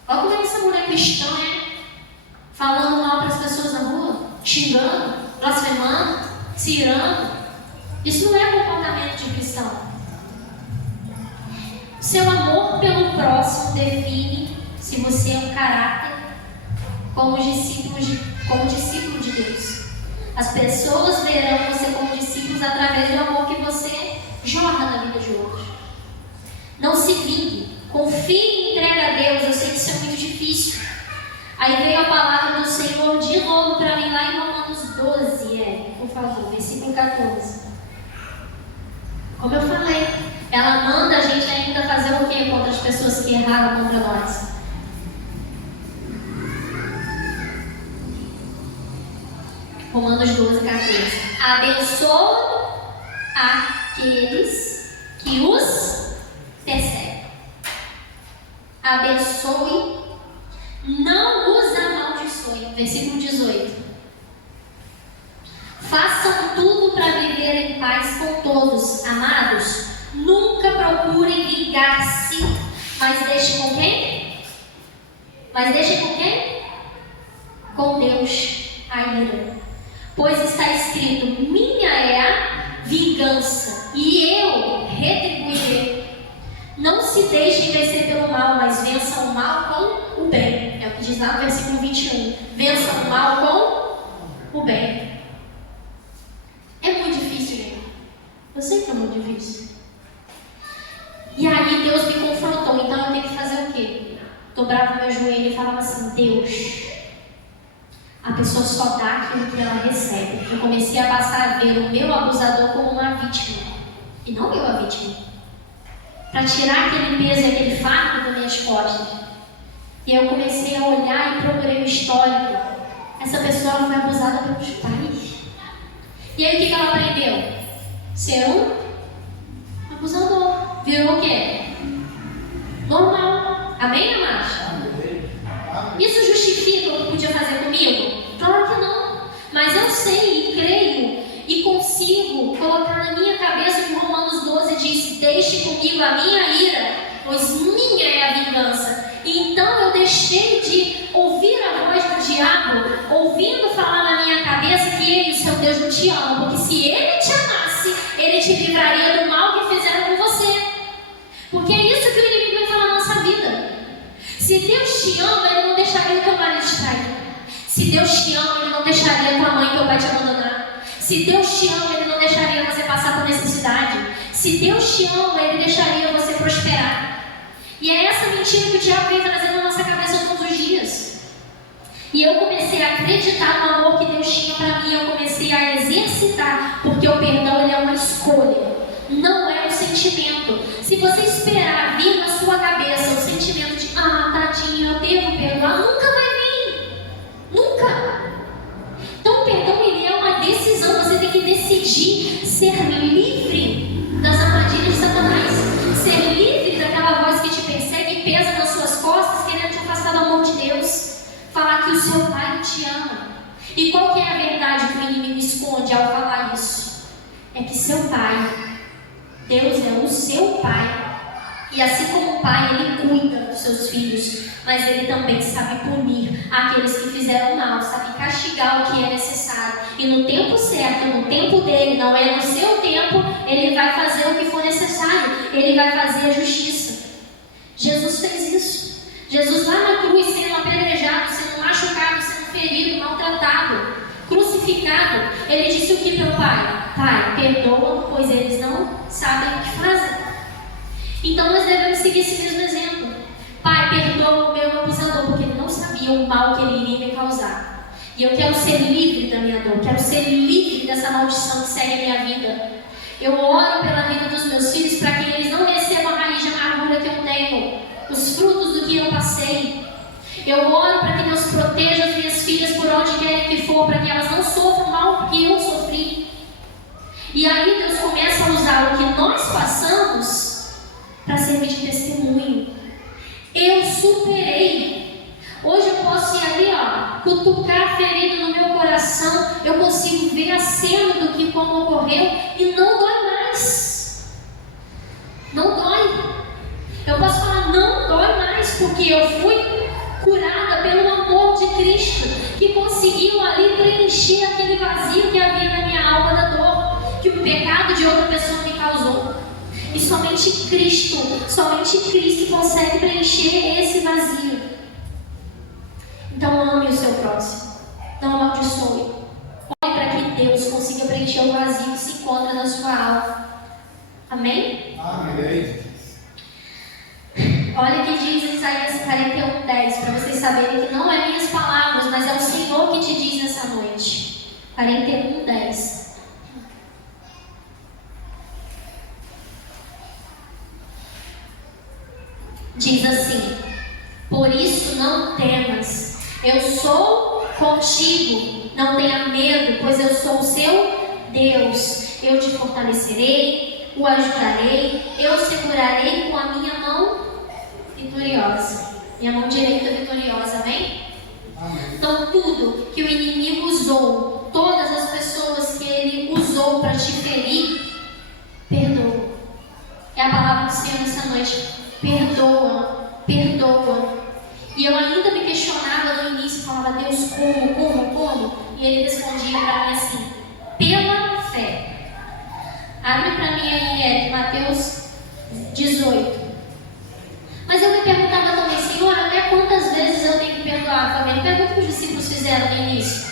Olha como é que essa mulher cristã é, falando mal para as pessoas na rua, xingando, blasfemando, se irando. Isso não é comportamento de cristão. Seu amor pelo próximo define se você é um caráter como discípulo de Deus. As pessoas verão você como discípulos através do amor que você jorra na vida de outros. Não se vingue, confie e entregue a Deus. Eu sei que isso é muito difícil. Aí veio a palavra do Senhor de novo para mim lá em Romanos 12, por favor, versículo 14. Como eu falei, ela manda a gente ainda fazer o que contra as pessoas que erraram contra nós? Romanos 12, 14. Abençoa aqueles que os perseguem. Abençoe, não os amaldiçoe. Versículo 18. Façam tudo para viver em paz com todos. Amados, nunca procurem vingar-se, mas deixem com quem? Com Deus a ira. Pois está escrito, minha é a vingança, e eu retribuirei. Não se deixem vencer pelo mal, mas vençam o mal com o bem. É o que diz lá no versículo 21. Vençam o mal com o bem. É muito difícil, gente. Eu sei que é muito difícil. E aí Deus me confrontou, então eu tenho que fazer o quê? Dobrava o meu joelho e falava assim, Deus, a pessoa só dá aquilo que ela recebe. Eu comecei a passar a ver o meu abusador como uma vítima, e não eu a vítima. Para tirar aquele peso e aquele fardo das minhas costas. E eu comecei a olhar e procurei o histórico. Essa pessoa foi abusada pelos pais. E aí o que ela aprendeu? Ser um abusador. Virou o quê? Normal. Amém, amados? Isso justifica o que podia fazer comigo? Claro que não. Mas eu sei e creio e consigo colocar na minha cabeça que Romanos 12 diz, deixe comigo a minha ira, pois minha é a vingança. E então eu deixei de ouvir a voz do diabo, ouvindo falar na minha cabeça que ele, o seu Deus, não te ama, porque se ele te amasse, ele te livraria do mal que fizeram com você. Porque é isso que o inimigo vai falar na nossa vida. Se Deus te ama, ele não deixaria o teu marido te trair. Se Deus te ama, ele não deixaria tua mãe e teu pai te abandonar. Se Deus te ama, ele não deixaria você passar por necessidade. Se Deus te ama, ele deixaria você prosperar. E é essa mentira que o diabo vem trazendo na nossa cabeça todos os dias. E eu comecei a acreditar no amor que Deus tinha para mim. Eu comecei a exercitar, porque o perdão ele é uma escolha, não é um sentimento. Se você esperar vir na sua cabeça o sentimento de tadinho, eu devo perdoar, nunca vai vir. Nunca. Então o perdão ele é uma decisão. Você tem que decidir ser livre das armadilhas de Satanás, ser livre daquela voz que te persegue e pesa nas suas costas, querendo te afastar do amor de Deus, falar que o seu pai não te ama. E qual que é a verdade que o inimigo esconde ao falar isso? É que seu pai Deus é o seu Pai. E assim como o Pai, Ele cuida dos seus filhos, mas Ele também sabe punir aqueles que fizeram mal, sabe castigar o que é necessário. E no tempo certo, no tempo dele, não é no seu tempo, Ele vai fazer o que for necessário. Ele vai fazer a justiça. Jesus fez isso. Jesus lá na cruz, sendo apedrejado, sendo machucado, sendo ferido, maltratado, crucificado, Ele disse o que para o Pai? Pai, perdoa, pois eles não sabem o que fazem. Então nós devemos seguir esse mesmo exemplo. Pai, perdoa o meu abusador, porque ele não sabia o mal que ele iria me causar. E eu quero ser livre da minha dor, quero ser livre dessa maldição que segue a minha vida. Eu oro pela vida dos meus filhos para que eles não recebam a raiz de amargura que eu tenho, os frutos do que eu passei. Eu oro para que Deus proteja as minhas filhas por onde quer que for, para que elas não sofram mal que eu sofri. E aí Deus começa a usar o que nós passamos para servir de testemunho. Eu superei. Hoje eu posso ir ali, cutucar a ferida no meu coração. Eu consigo ver a cena do que como ocorreu e não dói mais. Não dói. Eu posso falar, não dói mais, porque eu fui curada pelo amor de Cristo, que conseguiu ali preencher aquele vazio que havia na minha alma da dor, que o pecado de outra pessoa me causou. E somente Cristo consegue preencher esse vazio. Então ame o seu próximo. Não amaldiçoe. Olhe para que Deus consiga preencher o vazio que se encontra na sua alma. Amém? Amém. Olha o que diz em Isaías 41:10, para vocês saberem que não é minhas palavras, mas é o Senhor que te diz nessa noite. 41:10. Diz assim: por isso não temas, eu sou contigo, não tenha medo, pois eu sou o seu Deus. Eu te fortalecerei, o ajudarei, eu segurarei com a minha mão vitoriosa, minha mão direita vitoriosa, amém? Amém. Então tudo que o inimigo usou, todas as pessoas que ele usou para te ferir, perdoa. É a palavra do Senhor nessa noite. Perdoa, perdoa. E eu ainda me questionava no início, falava, Deus, como? E ele respondia para mim assim, pela fé. Abre para mim aí, Mateus 18. Mas eu me perguntava também, Senhor, até quantas vezes eu tenho que perdoar também? Pergunta que os discípulos fizeram no início.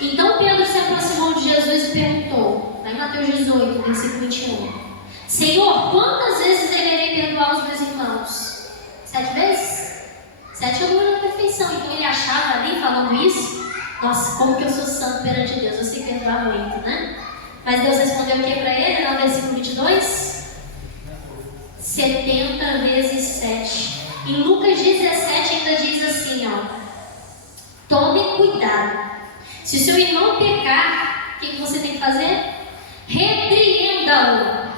Então Pedro se aproximou de Jesus e perguntou, lá em Mateus 18, versículo 21. Senhor, quantas vezes deverei perdoar os meus irmãos? 7 vezes? 7 é o número da perfeição. Então ele achava ali, falando isso, nossa, como que eu sou santo perante Deus, eu sei perdoar muito, né? Mas Deus respondeu o que para ele, no versículo 22? 70 vezes 7. Em Lucas 17 ainda diz assim, tome cuidado. Se o seu irmão pecar, o que você tem que fazer? Repreenda-o.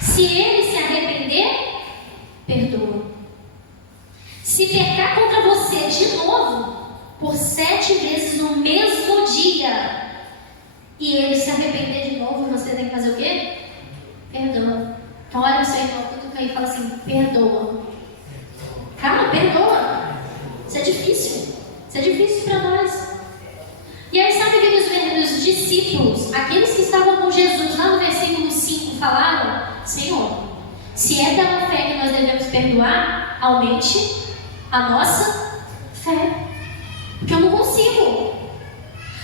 Se ele se arrepender, perdoa. Se pecar contra você de novo, por 7 vezes no mesmo dia, e ele se arrepender de novo, você tem que fazer o quê? Perdoa. Então olha o seu irmão, cutuca aí e fala assim, perdoa. Calma, perdoa. Isso é difícil. Isso é difícil para nós. E aí sabe o que os discípulos, aqueles que estavam com Jesus, lá no versículo 5, falaram? Senhor, se é pela fé que nós devemos perdoar, aumente a nossa fé. Porque eu não consigo.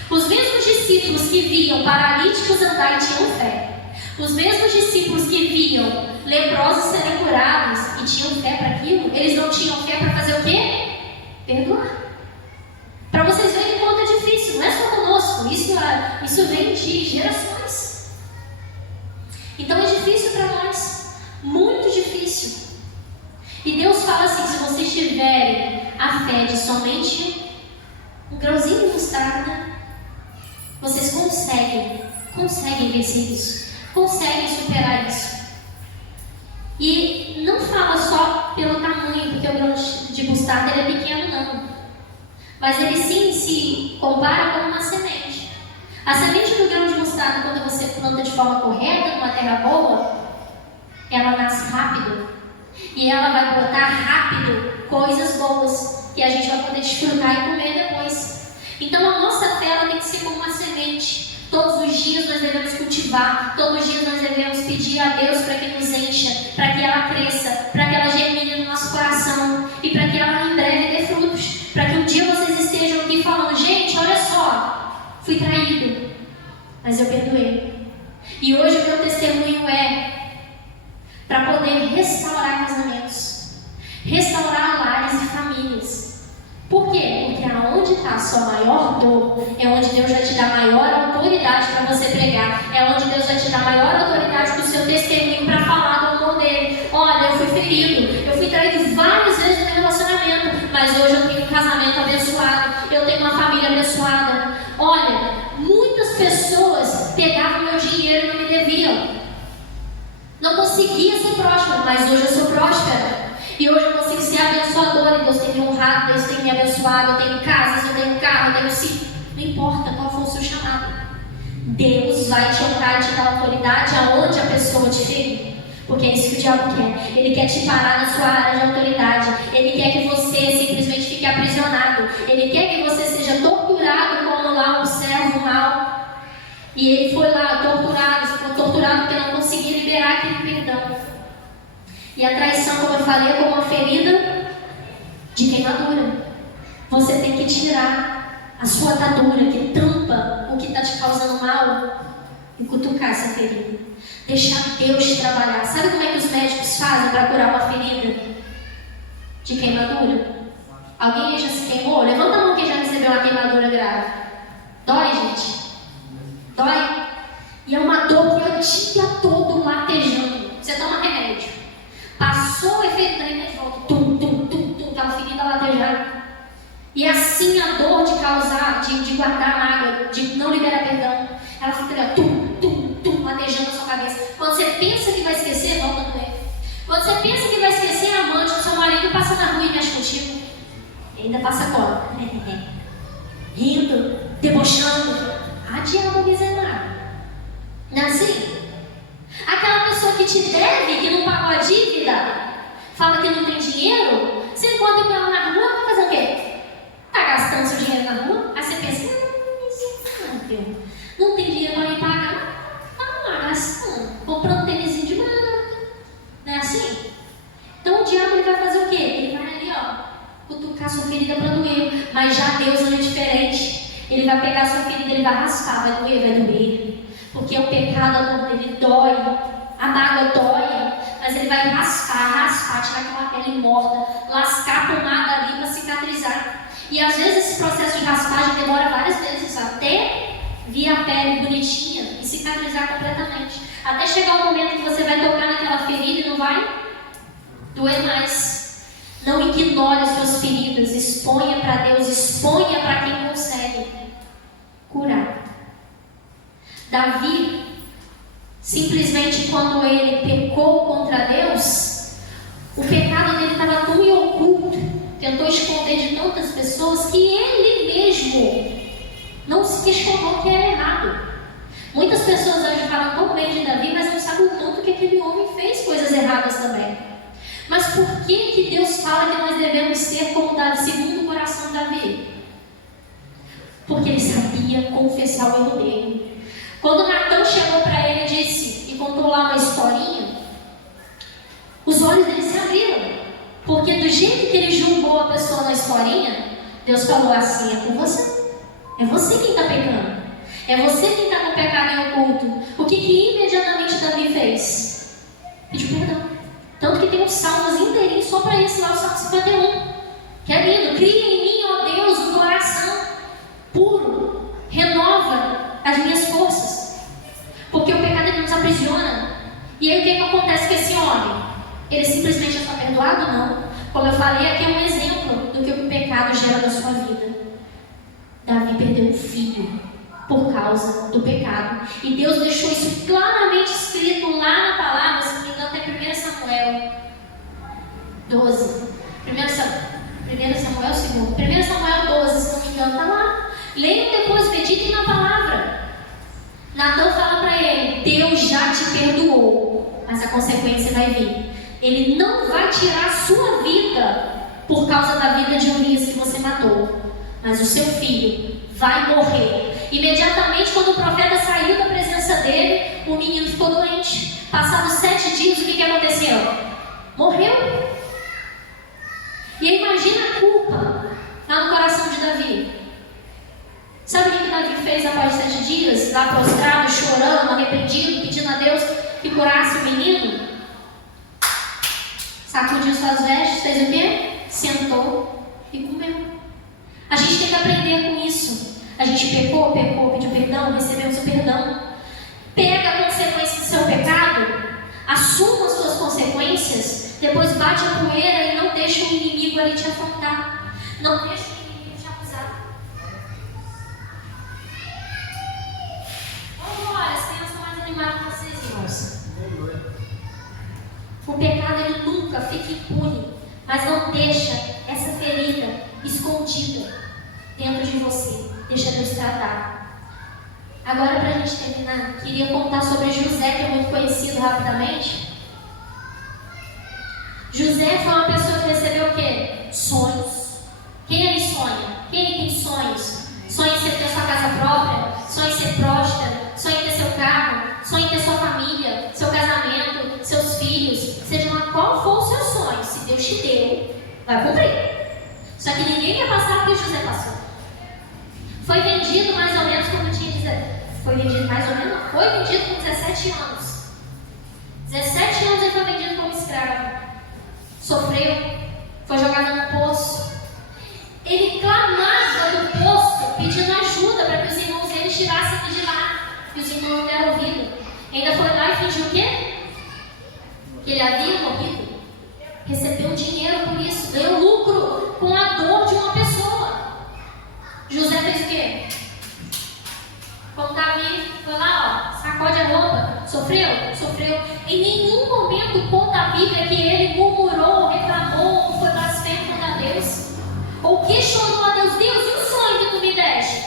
Os mesmos discípulos que viam paralíticos andar e tinham fé. Os mesmos discípulos que viam leprosos serem curados e tinham fé para aquilo, eles não tinham fé para fazer o quê? Perdoar. Para vocês verem quanto é difícil, não é só conosco, isso vem de gerações. Então é difícil para nós, muito difícil. E Deus fala assim, se vocês tiverem a fé de somente um grãozinho de mostarda, vocês conseguem vencer isso, conseguem superar isso. E não fala só pelo tamanho, porque o grão de mostarda ele é pequeno não. Mas ele sim se compara com uma semente. A semente do grão de mostarda, quando você planta de forma correta, numa terra boa, ela nasce rápido. E ela vai brotar rápido coisas boas que a gente vai poder desfrutar e comer depois. Então a nossa fé ela tem que ser como uma semente. Todos os dias nós devemos cultivar, todos os dias nós devemos pedir a Deus para que nos encha, para que ela cresça, para que ela germine no nosso coração e para que ela em breve dê frutos. Para que um dia vocês estejam aqui falando: gente, olha só, fui traído, mas eu perdoei. E hoje o meu testemunho é para poder restaurar casamentos, restaurar lares e famílias. Por quê? Porque aonde está a sua maior dor é onde Deus vai te dar maior autoridade para você pregar. É onde Deus vai te dar maior autoridade para o seu testemunho, para falar do amor dele. Olha, eu fui ferido, eu fui traído várias vezes no meu relacionamento, mas hoje eu tenho um casamento abençoado, eu tenho uma família abençoada. Olha, muitas pessoas pegavam meu dinheiro e não me deviam. Não conseguia ser próspera, mas hoje eu sou próspera. E hoje eu consigo ser abençoadora. E Deus tem me honrado, Deus tem me abençoado. Eu tenho casas, eu tenho carro, eu tenho filho. Não importa qual for o seu chamado. Deus vai te honrar e te dar autoridade aonde a pessoa te ferir. Porque é isso que o diabo quer. Ele quer te parar na sua área de autoridade. Ele quer que você simplesmente fique aprisionado. Ele quer que você seja torturado como lá um servo mau. E ele foi lá torturado porque não conseguia liberar aquele perdão. E a traição, como eu falei, é como uma ferida de queimadura. Você tem que tirar a sua atadura que tampa o que está te causando mal e cutucar essa ferida. Deixar Deus trabalhar. Sabe como é que os médicos fazem para curar uma ferida de queimadura? Alguém já se queimou? Levanta a mão quem já recebeu uma queimadura grave. Dói, gente? Dói? E é uma dor que é o dia todo latejando. Você toma remédio. Passou o efeito da remédio, volta. Aquela ferida latejada. E assim a dor de causar, de guardar mágoa, de não liberar perdão, ela fica ali, latejando a sua cabeça. Quando você pensa que vai esquecer, volta a doer. Quando você pensa que vai esquecer, a amante do seu marido passa na rua e mexe contigo. E ainda passa agora. Rindo, debochando. Diabo miserável. Não é assim? Aquela pessoa que te deve, que não pagou a dívida, fala que não tem dinheiro, você encontra com ela na rua, vai fazer o quê? Tá gastando seu dinheiro na rua? Aí você pensa, miserável, não tem dinheiro para me pagar, tá lá gastando, comprando tênisinho de marca. Não é assim? Então o diabo ele vai fazer o quê? Ele vai ali, cutucar sua ferida para doer, mas já Deus não é diferente. Ele vai pegar a sua ferida, ele vai raspar, vai doer. Porque o pecado, amor dele dói, a mágoa dói, mas ele vai raspar, tirar aquela pele morta, lascar a pomada ali para cicatrizar. E às vezes esse processo de raspagem demora várias vezes, até vir a pele bonitinha e cicatrizar completamente. Até chegar o momento que você vai tocar naquela ferida e não vai doer mais. Não ignore as suas feridas, exponha para Deus, exponha para quem consegue curar. Davi, simplesmente quando ele pecou contra Deus, o pecado dele estava tão oculto, tentou esconder de tantas pessoas, que ele mesmo não se questionou que era errado. Muitas pessoas hoje falam tão bem de Davi, mas não sabem o tanto que aquele homem fez coisas erradas também. Mas por que Deus fala que nós devemos ser como Davi, segundo o coração de Davi? Porque ele sabia confessar o erro dele. Quando Natã chegou para ele e disse, e contou lá uma historinha, os olhos dele se abriram. Porque do jeito que ele julgou a pessoa na historinha, Deus falou assim, é com você. É você quem está pecando. É você quem está com o pecado em oculto. O que imediatamente Davi fez? Pediu perdão. Tanto que tem uns salmos inteirinhos só para esse lá, o Salmo 51. Que é lindo. Cria em mim, ó Deus, um coração puro. Renova as minhas forças. Porque o pecado ele nos aprisiona. E aí o que acontece com esse homem? Ele simplesmente está perdoado? Não. Como eu falei, aqui é um exemplo do que o pecado gera na sua vida. Davi perdeu um filho por causa do pecado. E Deus deixou isso claramente escrito lá na palavra, se não me engano, até 1 Samuel 12. 1 Samuel 12, se não me engano, está lá. Leiam depois, meditem na palavra. Natan fala para ele: Deus já te perdoou, mas a consequência vai vir. Ele não vai tirar a sua vida por causa da vida de Urias que você matou, mas o seu filho vai morrer. Imediatamente, quando o profeta saiu da presença dele, o menino ficou doente. Passados 7 dias, o que aconteceu? Morreu. E aí imagina a culpa lá no coração de Davi. Sabe o que Davi fez após 7 dias? Lá prostrado, chorando, arrependido, pedindo a Deus que curasse o menino? Sacudiu suas vestes, fez o quê? Sentou e comeu. A gente tem que aprender com isso. A gente pecou, pediu perdão, recebeu o seu perdão. Pega a consequência do seu pecado, assuma as suas consequências, depois bate a poeira e não deixa o inimigo ali te afrontar. Não deixa o inimigo te acusar. Vamos embora, as crianças mais animadas que vocês, irmãos. O pecado ele nunca fica impune, mas não deixa essa ferida escondida dentro de você. Deixa Deus tratar. Agora, para a gente terminar, queria contar sobre José, que é muito conhecido rapidamente. José foi uma pessoa que recebeu o quê? Sonhos. Quem ele sonha? Quem ele tem sonhos? Sonha em ter sua casa própria, sonha em ser próspero, sonha em ter seu carro, sonha em ter sua família, seu casamento, seus filhos, seja lá qual for o seu sonho, se Deus te deu, vai cumprir. Só que ninguém vai passar porque José passou. Foi vendido mais ou menos como tinha 17. Foi vendido mais ou menos, foi vendido com 17 anos. 17 anos ele foi vendido como escravo. Sofreu, foi jogado no poço. Ele clamava do poço, pedindo ajuda para que os irmãos dele tirassem ele de lá. E os irmãos não deram ouvido. Ainda foi lá e fingiu o quê? Que ele havia morrido. Recebeu dinheiro por isso, ganhou lucro com a dor de uma pessoa. José fez o quê? Como Davi foi lá, ó, sacode a roupa, sofreu? Sofreu. Em nenhum momento conta a Bíblia que ele murmurou, reclamou, ou foi blasfemo contra Deus, ou questionou a Deus: Deus, e o sonho que tu me deste?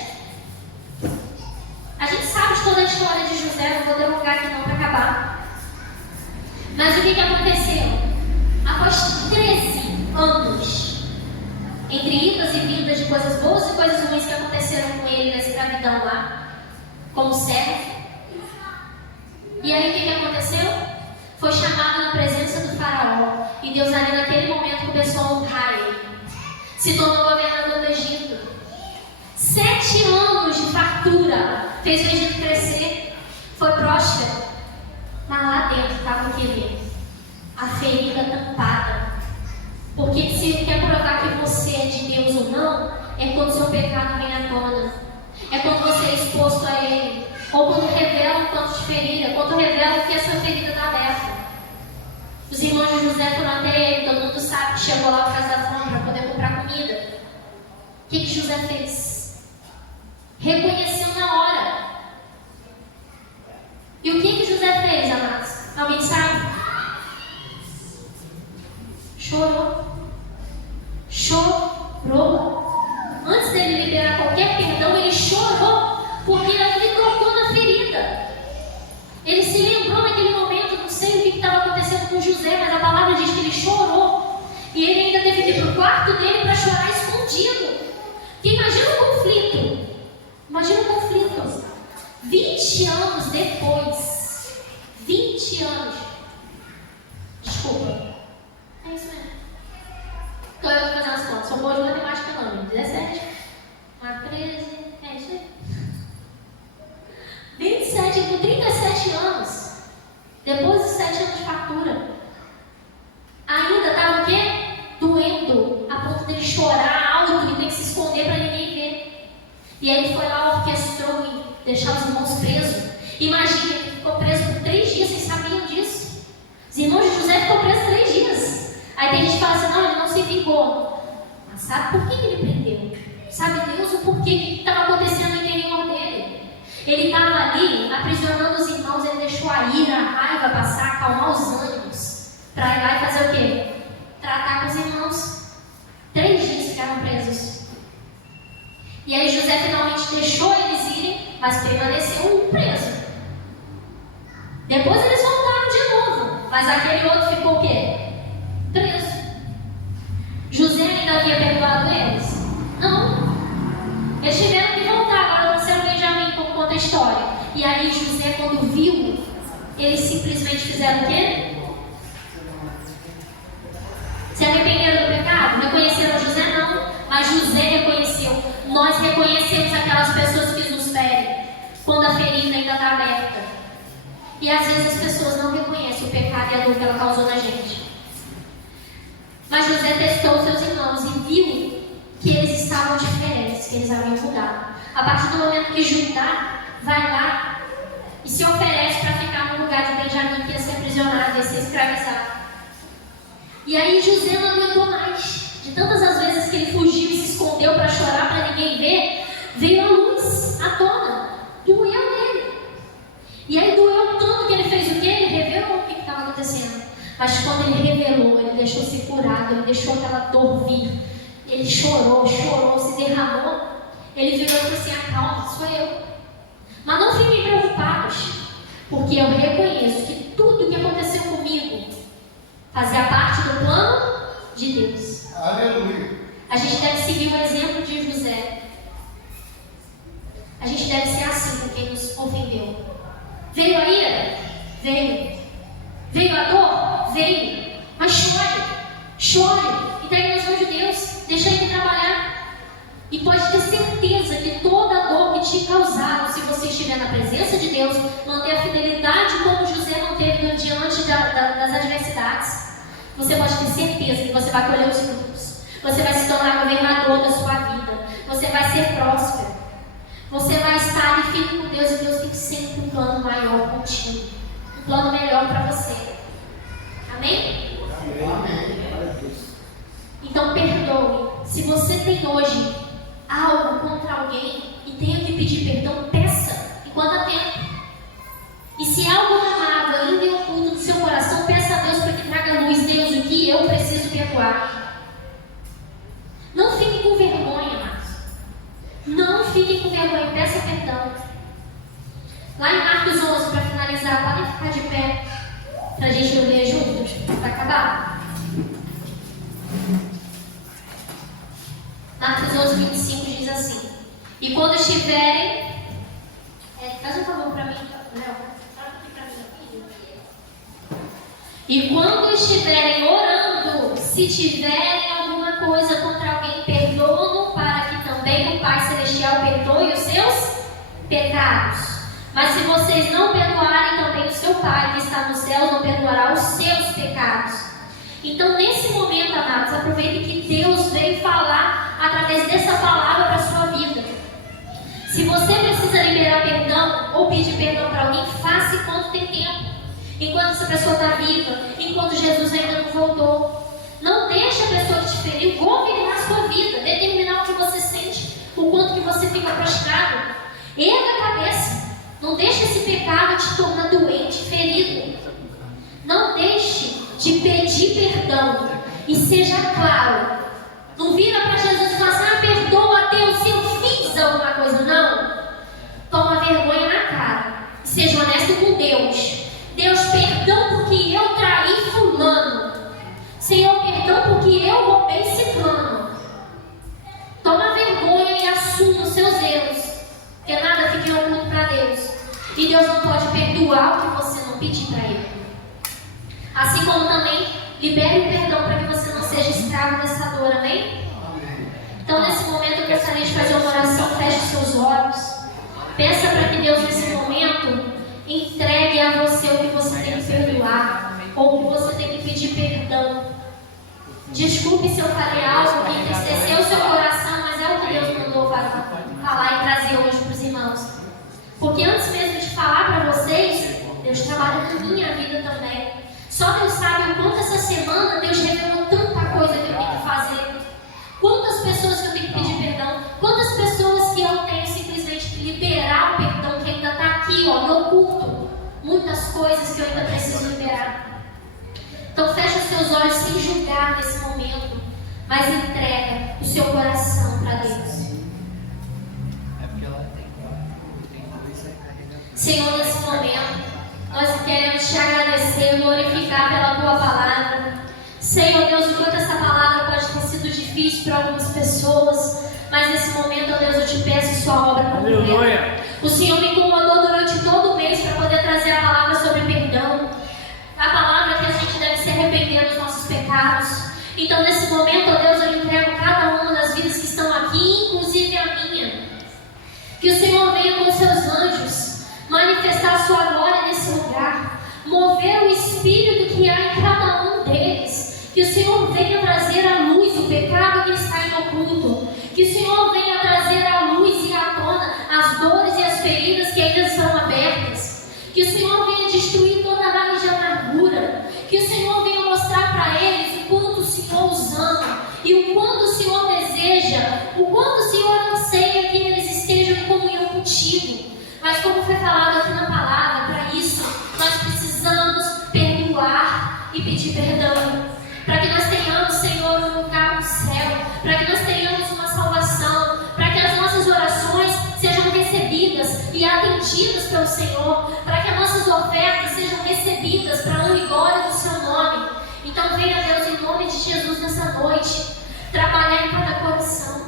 A gente sabe de toda a história de José, não vou delongar aqui não para acabar. Mas o que aconteceu? Após 13 anos, entre idas e vindas de coisas boas e coisas ruins que aconteceram com ele na escravidão lá, como servo. E aí o que aconteceu? Foi chamado na presença do faraó. E Deus ali naquele momento começou a honrar ele. Se tornou governador do Egito. 7 anos de fartura fez o Egito crescer. Foi próspero. Mas lá dentro estava o que? A ferida tampada. Porque se ele quer provar que você é de Deus ou não, é quando seu pecado vem à tona. É quando você é exposto a ele. Ou quando revela um tanto de ferida. Quando revela que a sua ferida está aberta. Os irmãos de José foram até ele. Todo mundo sabe que chegou lá por causa da fome para poder comprar comida. O que José fez? Reconheceu na hora. E o que José fez, amados? Alguém sabe? Chorou. Chorou. Antes dele liberar qualquer perdão, ele chorou, porque ele tocou na ferida. Ele se lembrou naquele momento, não sei o que estava acontecendo com José, mas a palavra diz que ele chorou. E ele ainda teve que ir para o quarto dele para chorar escondido. Porque imagina o conflito. Imagina o conflito. 20 anos depois. 20 anos. Desculpa. É isso mesmo. Então eu vou fazer umas contas. Sou boa de matemática não. 17. Mais 13. É isso aí. 27, com 37 anos. Depois de 7 anos de fartura. Ainda estava o quê? Doendo. A ponto dele chorar alto e ter que se esconder para ninguém ver. E aí ele foi lá, orquestrou e deixou os irmãos presos. Imagina, ele ficou preso por 3 dias. Vocês sabiam disso? Os irmãos de José ficou preso 3 dias. Aí tem gente que fala assim: não, ele não se vingou. Mas sabe por que ele prendeu? Sabe Deus o porquê? O que estava acontecendo no interior dele? Ele estava ali aprisionando os irmãos. Ele deixou a ira, a raiva passar, acalmar os ânimos, para ir lá e fazer o quê? Tratar com os irmãos. 3 dias ficaram presos. E aí José finalmente deixou eles irem, mas permaneceu um preso. Depois eles voltaram de novo, mas aquele outro ficou o quê? Preso. José ainda havia perdoado eles? Não. Eles tiveram que voltar. Agora nasceu Benjamim, como conta a história. E aí José, quando viu, eles simplesmente fizeram o quê? Se arrependeram do pecado? Reconheceram José? Não. Mas José reconheceu. Nós reconhecemos aquelas pessoas que nos ferem quando a ferida ainda está aberta. E às vezes as pessoas não reconhecem o pecado e a dor que ela causou na gente. Mas José testou seus irmãos e viu que eles estavam diferentes, que eles haviam mudado. A partir do momento que Judá vai lá e se oferece para ficar no lugar de Benjamim, que ia ser aprisionado, ia ser escravizado. E aí José não aguentou mais. De tantas as vezes que ele fugiu e se escondeu para chorar, para ninguém ver, veio a luz à tona. Doeu nele. E aí doeu tanto que ele fez o quê? Ele revelou o que estava acontecendo. Mas quando ele revelou, ele deixou ser curado, ele deixou aquela dor vir. Ele chorou, se derramou. Ele virou e falou assim: acalma, sou eu. Mas não fiquem preocupados, porque eu reconheço que tudo que aconteceu comigo fazia parte do plano de Deus. Aleluia. A gente deve seguir o exemplo de José. A gente deve ser assim com quem nos ofendeu. Veio a ira? Veio. Veio a dor? Veio. Mas chore. Entregue nas mãos de Deus. Deixa Ele trabalhar. E pode ter certeza que toda a dor que te causaram, se você estiver na presença de Deus, manter a fidelidade como José manteve diante das adversidades, você pode ter certeza que você vai colher os frutos. Você vai se tornar governador da sua vida. Você vai ser próspero. Você vai estar ali firme com Deus, e Deus tem sempre um plano maior contigo. Um plano melhor para você. Amém? Amém. Então perdoe. Se você tem hoje algo contra alguém e tenha que pedir perdão, peça enquanto há tempo. E se algo amado ainda é oculto no seu coração, peça a Deus para que traga luz. Deus, o que eu preciso perdoar? Não fique com vergonha, amados. Não fique com vergonha, peça perdão. Lá em Marcos 11, para finalizar, podem ficar de pé para a gente ler juntos, para acabar. Marcos 11, 25 diz assim: e quando estiverem, faz um favor para mim, Léo, troca aqui para mim. E quando estiverem orando, se tiverem alguma coisa contra alguém, perdoam, para que também o Pai Celestial perdoe os seus pecados. Mas se vocês não perdoarem, também o seu Pai que está nos céus não perdoará os seus pecados. Então, nesse momento, amados, aproveite que Deus veio falar através dessa palavra para a sua vida. Se você precisa liberar perdão ou pedir perdão para alguém, faça enquanto tem tempo. Enquanto essa pessoa está viva, enquanto Jesus ainda não voltou. Não deixe a pessoa que te feriu governar a sua vida, determinar o que você sente, o quanto que você fica prostrado. Erga a cabeça. Não deixe esse pecado te tornar doente, ferido. Não deixe de pedir perdão. E seja claro. Não vira para Jesus e fala assim: perdoa Deus se eu fiz alguma coisa. Não. Toma vergonha na cara. E seja honesto com Deus. Deus, perdão porque eu traí fulano. Senhor, perdão porque eu roubei ciclano. Toma vergonha e assuma os seus erros. Porque nada fica oculto para Deus. E Deus não pode perdoar o que você não pedir para Ele. Assim como também libere o perdão para que você não seja escravo dessa dor, amém? Então nesse momento eu gostaria de fazer uma oração. Feche seus olhos. Peça para que Deus nesse momento entregue a você o que você tem que perdoar, ou o que você tem que pedir perdão. Desculpe se eu falei algo que entristeceu o seu coração, mas é o que Deus mandou falar e trazer hoje para os irmãos. Porque antes mesmo de falar para vocês, Deus trabalha na minha vida também. Só Deus sabe o quanto essa semana Deus revelou tanta coisa que eu tenho que fazer. Quantas pessoas que eu tenho que pedir perdão. Quantas pessoas que eu tenho simplesmente que liberar o perdão que ainda está aqui, ó, no culto. Muitas coisas que eu ainda preciso liberar. Então feche os seus olhos sem julgar nesse momento, mas entrega o seu coração para Deus. Senhor, nesse momento, nós queremos te agradecer, glorificar pela tua palavra. Senhor Deus, enquanto essa palavra pode ter sido difícil para algumas pessoas, mas nesse momento, ó Deus, eu te peço sua obra completa. O Senhor me incomodou durante todo o mês para poder trazer a palavra sobre perdão. A palavra que a gente deve se arrepender dos nossos pecados. Então, nesse momento, ó Deus, eu entrego cada uma das vidas que estão aqui, inclusive a minha. Que o Senhor venha com seus anjos manifestar a sua glória nesse lugar, mover o Espírito que há em cada um deles. Que o Senhor venha trazer à luz o pecado que está em oculto. Que o Senhor venha trazer à luz e à tona as dores e as feridas que ainda estão abertas. Que o Senhor venha destruir toda a raiz de amargura. Que o Senhor venha mostrar para eles o quanto o Senhor os ama e o quanto o Senhor deseja, o quanto o Senhor anseia que eles estejam em comunhão contigo. Mas como foi falado aqui na palavra, para isso nós precisamos perdoar e pedir perdão. Para que nós tenhamos, Senhor, um lugar no céu, para que nós tenhamos uma salvação, para que as nossas orações sejam recebidas e atendidas pelo Senhor, para que as nossas ofertas sejam recebidas para a honra e glória do seu nome. Então venha, Deus, em nome de Jesus nessa noite, trabalhar em cada coração,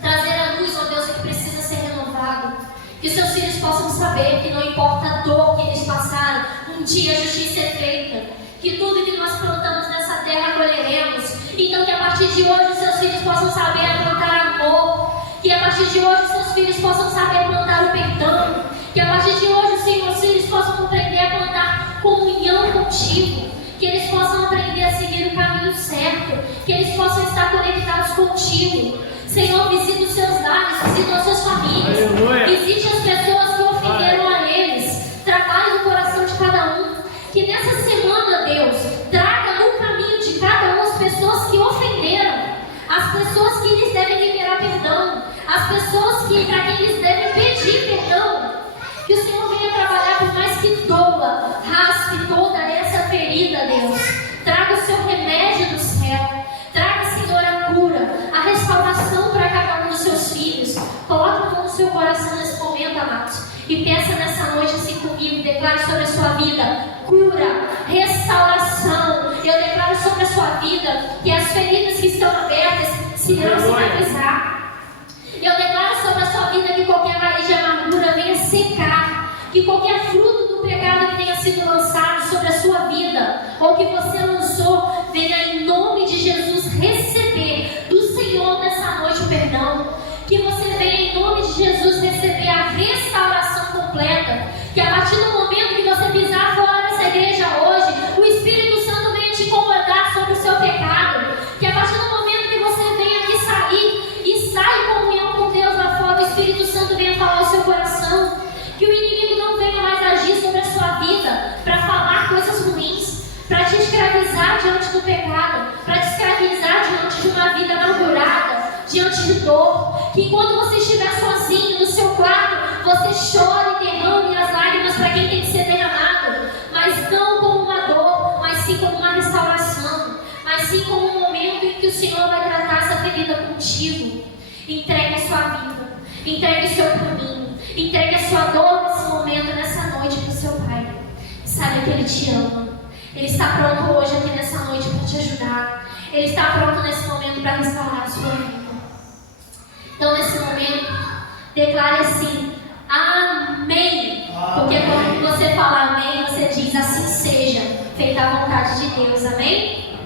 trazer a luz, ó Deus, que precisa ser renovado. Que os seus filhos possam saber que não importa a dor que eles passaram, um dia a justiça é feita. Que tudo que nós plantamos nessa terra colheremos. Então que a partir de hoje os seus filhos possam saber plantar amor. Que a partir de hoje os seus filhos possam saber plantar o perdão. Que a partir de hoje os seus filhos possam aprender a plantar comunhão contigo. Que eles possam aprender a seguir o caminho certo. Que eles possam estar conectados contigo. Senhor, visita os seus lares, visita as suas famílias. Aleluia. Visite as pessoas que ofenderam a eles. Trabalhe no coração de cada um. Que nessa semana, Deus, traga no caminho de cada um as pessoas que ofenderam, as pessoas que eles devem liberar perdão, as pessoas para quem eles devem pedir perdão. Que o Senhor venha trabalhar, por mais que doa, raspe toda essa ferida, Deus. Traga o seu remédio do céu. Traga, Senhor, a cura, a restauração para cada um dos seus filhos. Coloque a mão no seu coração nesse momento, amados. E peça nessa noite assim comigo, declare sobre a sua vida cura, restauração. Eu declaro sobre a sua vida que as feridas que estão abertas se irão cicatrizar. Eu declaro sobre a sua vida que qualquer raiz de amargura venha secar, que qualquer fruto do pecado que tenha sido lançado sobre a sua vida, ou que você lançou, venha em nome de Jesus receber do Senhor nessa noite o perdão. Que você venha em nome de Jesus receber a restauração completa. Que a partir do momento que você pisar fora dessa igreja hoje, o Espírito Santo venha te incomodar sobre o seu pecado. Que a partir do momento que você venha aqui sair e sai em comunhão com Deus lá fora, o Espírito Santo venha falar ao seu coração. Que o inimigo não venha mais agir sobre a sua vida para falar coisas ruins, para te escravizar diante do pecado, para te escravizar diante de uma vida amargurada, diante de dor. Que quando você estiver sozinho no seu quarto, você chore e derrame as lágrimas para quem tem que ser derramado, mas não como uma dor, mas sim como uma restauração, mas sim como um momento em que o Senhor vai tratar essa ferida contigo. Entregue a sua vida, entregue o seu caminho, entregue a sua dor nesse momento, nessa noite para o seu Pai. Sabe que Ele te ama. Ele está pronto hoje aqui nessa noite para te ajudar. Ele está pronto nesse momento para restaurar a sua vida. Então, nesse momento, declare assim: amém. Porque quando você fala amém, você diz assim seja, feita a vontade de Deus. Amém?